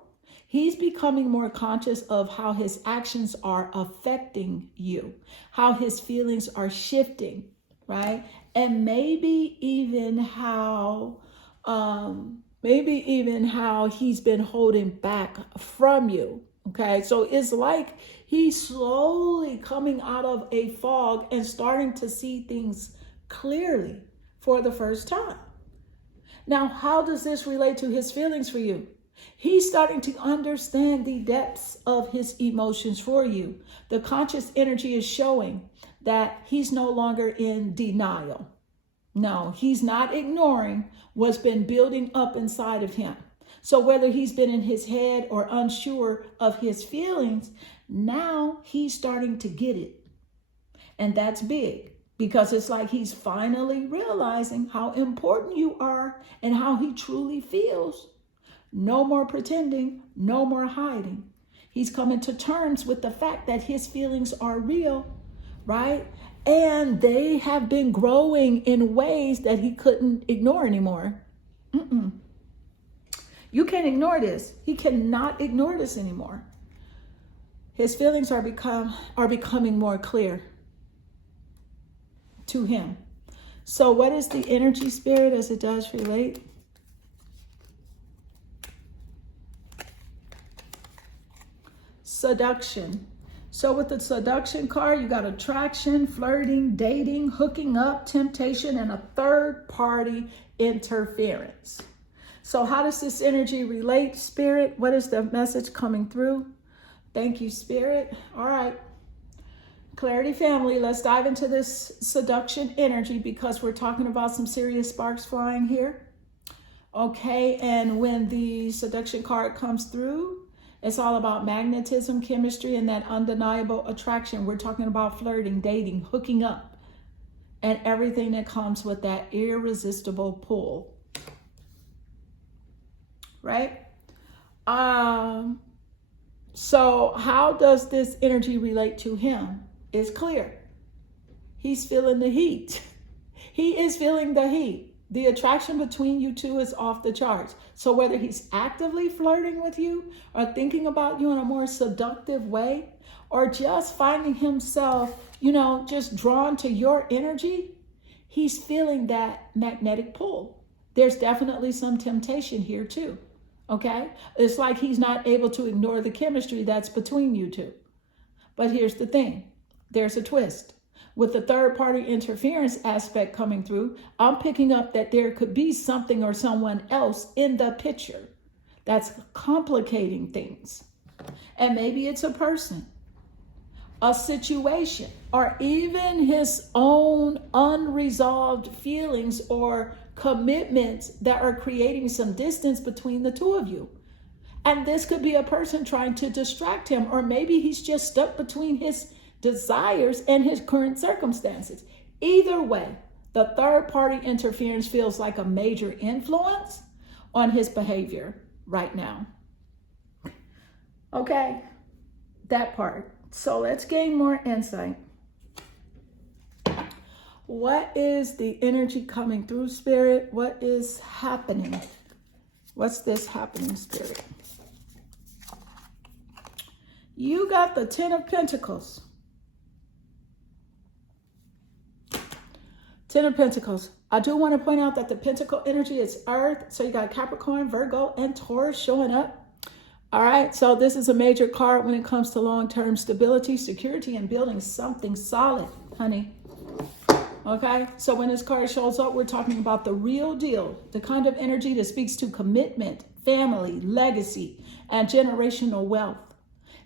He's becoming more conscious of how his actions are affecting you, how his feelings are shifting, right? And maybe even how he's been holding back from you. Okay, so it's like he's slowly coming out of a fog and starting to see things clearly for the first time. Now, how does this relate to his feelings for you? He's starting to understand the depths of his emotions for you. The conscious energy is showing that he's no longer in denial. No, he's not ignoring what's been building up inside of him. So whether he's been in his head or unsure of his feelings, now he's starting to get it. And that's big, because it's like he's finally realizing how important you are and how he truly feels. No more pretending, no more hiding. He's coming to terms with the fact that his feelings are real, right? And they have been growing in ways that he couldn't ignore anymore. You can't ignore this. He cannot ignore this anymore. His feelings are becoming more clear to him. So what is the energy, Spirit, as it does relate? Seduction. So with the seduction card, you got attraction, flirting, dating, hooking up, temptation, and a third party interference. So how does this energy relate, Spirit? What is the message coming through? Thank you, Spirit. All right. Clarity family, let's dive into this seduction energy, because we're talking about some serious sparks flying here. Okay, and when the seduction card comes through, it's all about magnetism, chemistry, and that undeniable attraction. We're talking about flirting, dating, hooking up, and everything that comes with that irresistible pull. Right? So how does this energy relate to him? It's clear. He's feeling the heat. He is feeling the heat. The attraction between you two is off the charts. So whether he's actively flirting with you or thinking about you in a more seductive way, or just finding himself, just drawn to your energy, he's feeling that magnetic pull. There's definitely some temptation here too. Okay? It's like he's not able to ignore the chemistry that's between you two. But here's the thing. There's a twist. With the third party interference aspect coming through, I'm picking up that there could be something or someone else in the picture that's complicating things. And maybe it's a person, a situation, or even his own unresolved feelings or commitments that are creating some distance between the two of you. And this could be a person trying to distract him, or maybe he's just stuck between his desires and his current circumstances. Either way, the third party interference feels like a major influence on his behavior right now. Okay, that part. So let's gain more insight. What is the energy coming through, Spirit? What is happening? What's this happening, Spirit? You got the Ten of Pentacles. Ten of Pentacles. I do want to point out that the Pentacle energy is Earth. So you got Capricorn, Virgo, and Taurus showing up. All right. So this is a major card when it comes to long-term stability, security, and building something solid, honey. Okay. So when this card shows up, we're talking about the real deal, the kind of energy that speaks to commitment, family, legacy, and generational wealth.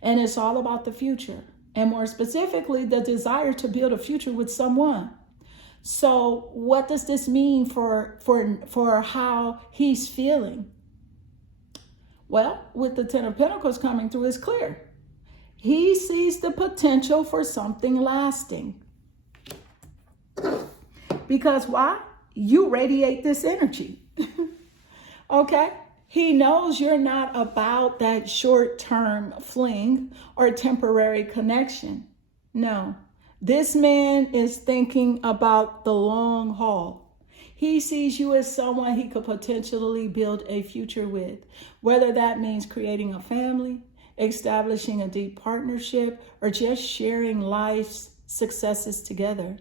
And it's all about the future. And more specifically, the desire to build a future with someone. So what does this mean for how he's feeling? Well, with the Ten of Pentacles coming through, it's clear. He sees the potential for something lasting. Because why? you radiate this energy. Okay? He knows you're not about that short-term fling or temporary connection. No. This man is thinking about the long haul. He sees you as someone he could potentially build a future with, whether that means creating a family, establishing a deep partnership, or just sharing life's successes together.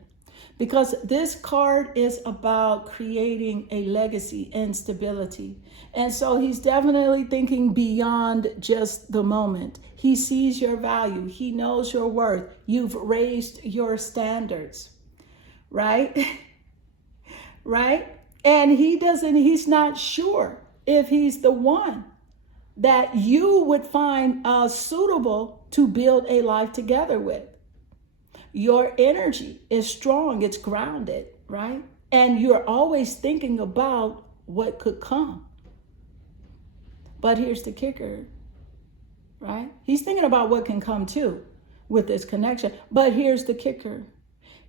Because this card is about creating a legacy and stability. And so he's definitely thinking beyond just the moment. He sees your value. He knows your worth. You've raised your standards, right? Right? And he's not sure if he's the one that you would find suitable to build a life together with. Your energy is strong, it's grounded, right? And you're always thinking about what could come. But here's the kicker, right? He's thinking about what can come too with this connection. But here's the kicker.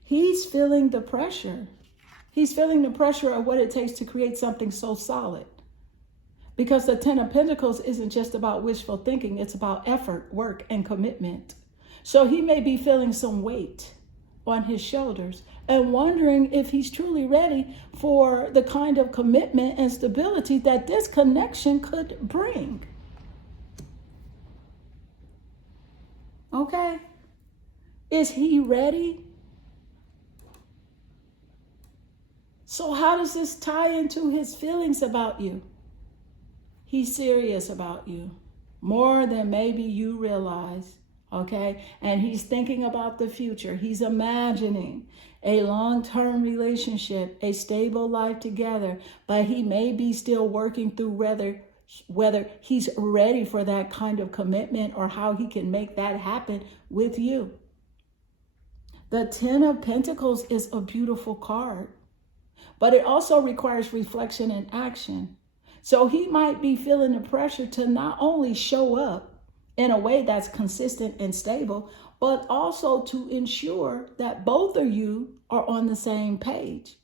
He's feeling the pressure. He's feeling the pressure of what it takes to create something so solid. Because the Ten of Pentacles isn't just about wishful thinking, it's about effort, work, and commitment. So he may be feeling some weight on his shoulders and wondering if he's truly ready for the kind of commitment and stability that this connection could bring. Okay? Is he ready? So how does this tie into his feelings about you? He's serious about you, more than maybe you realize. Okay, and he's thinking about the future. He's imagining a long-term relationship, a stable life together, but he may be still working through whether he's ready for that kind of commitment or how he can make that happen with you. The Ten of Pentacles is a beautiful card, but it also requires reflection and action. So he might be feeling the pressure to not only show up in a way that's consistent and stable, but also to ensure that both of you are on the same page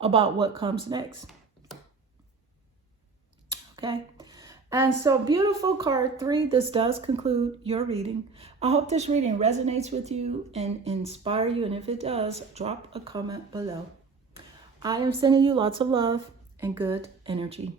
about what comes next. Okay? And so beautiful card 3, this does conclude your reading. I hope this reading resonates with you and inspire you. And if it does, drop a comment below. I am sending you lots of love and good energy.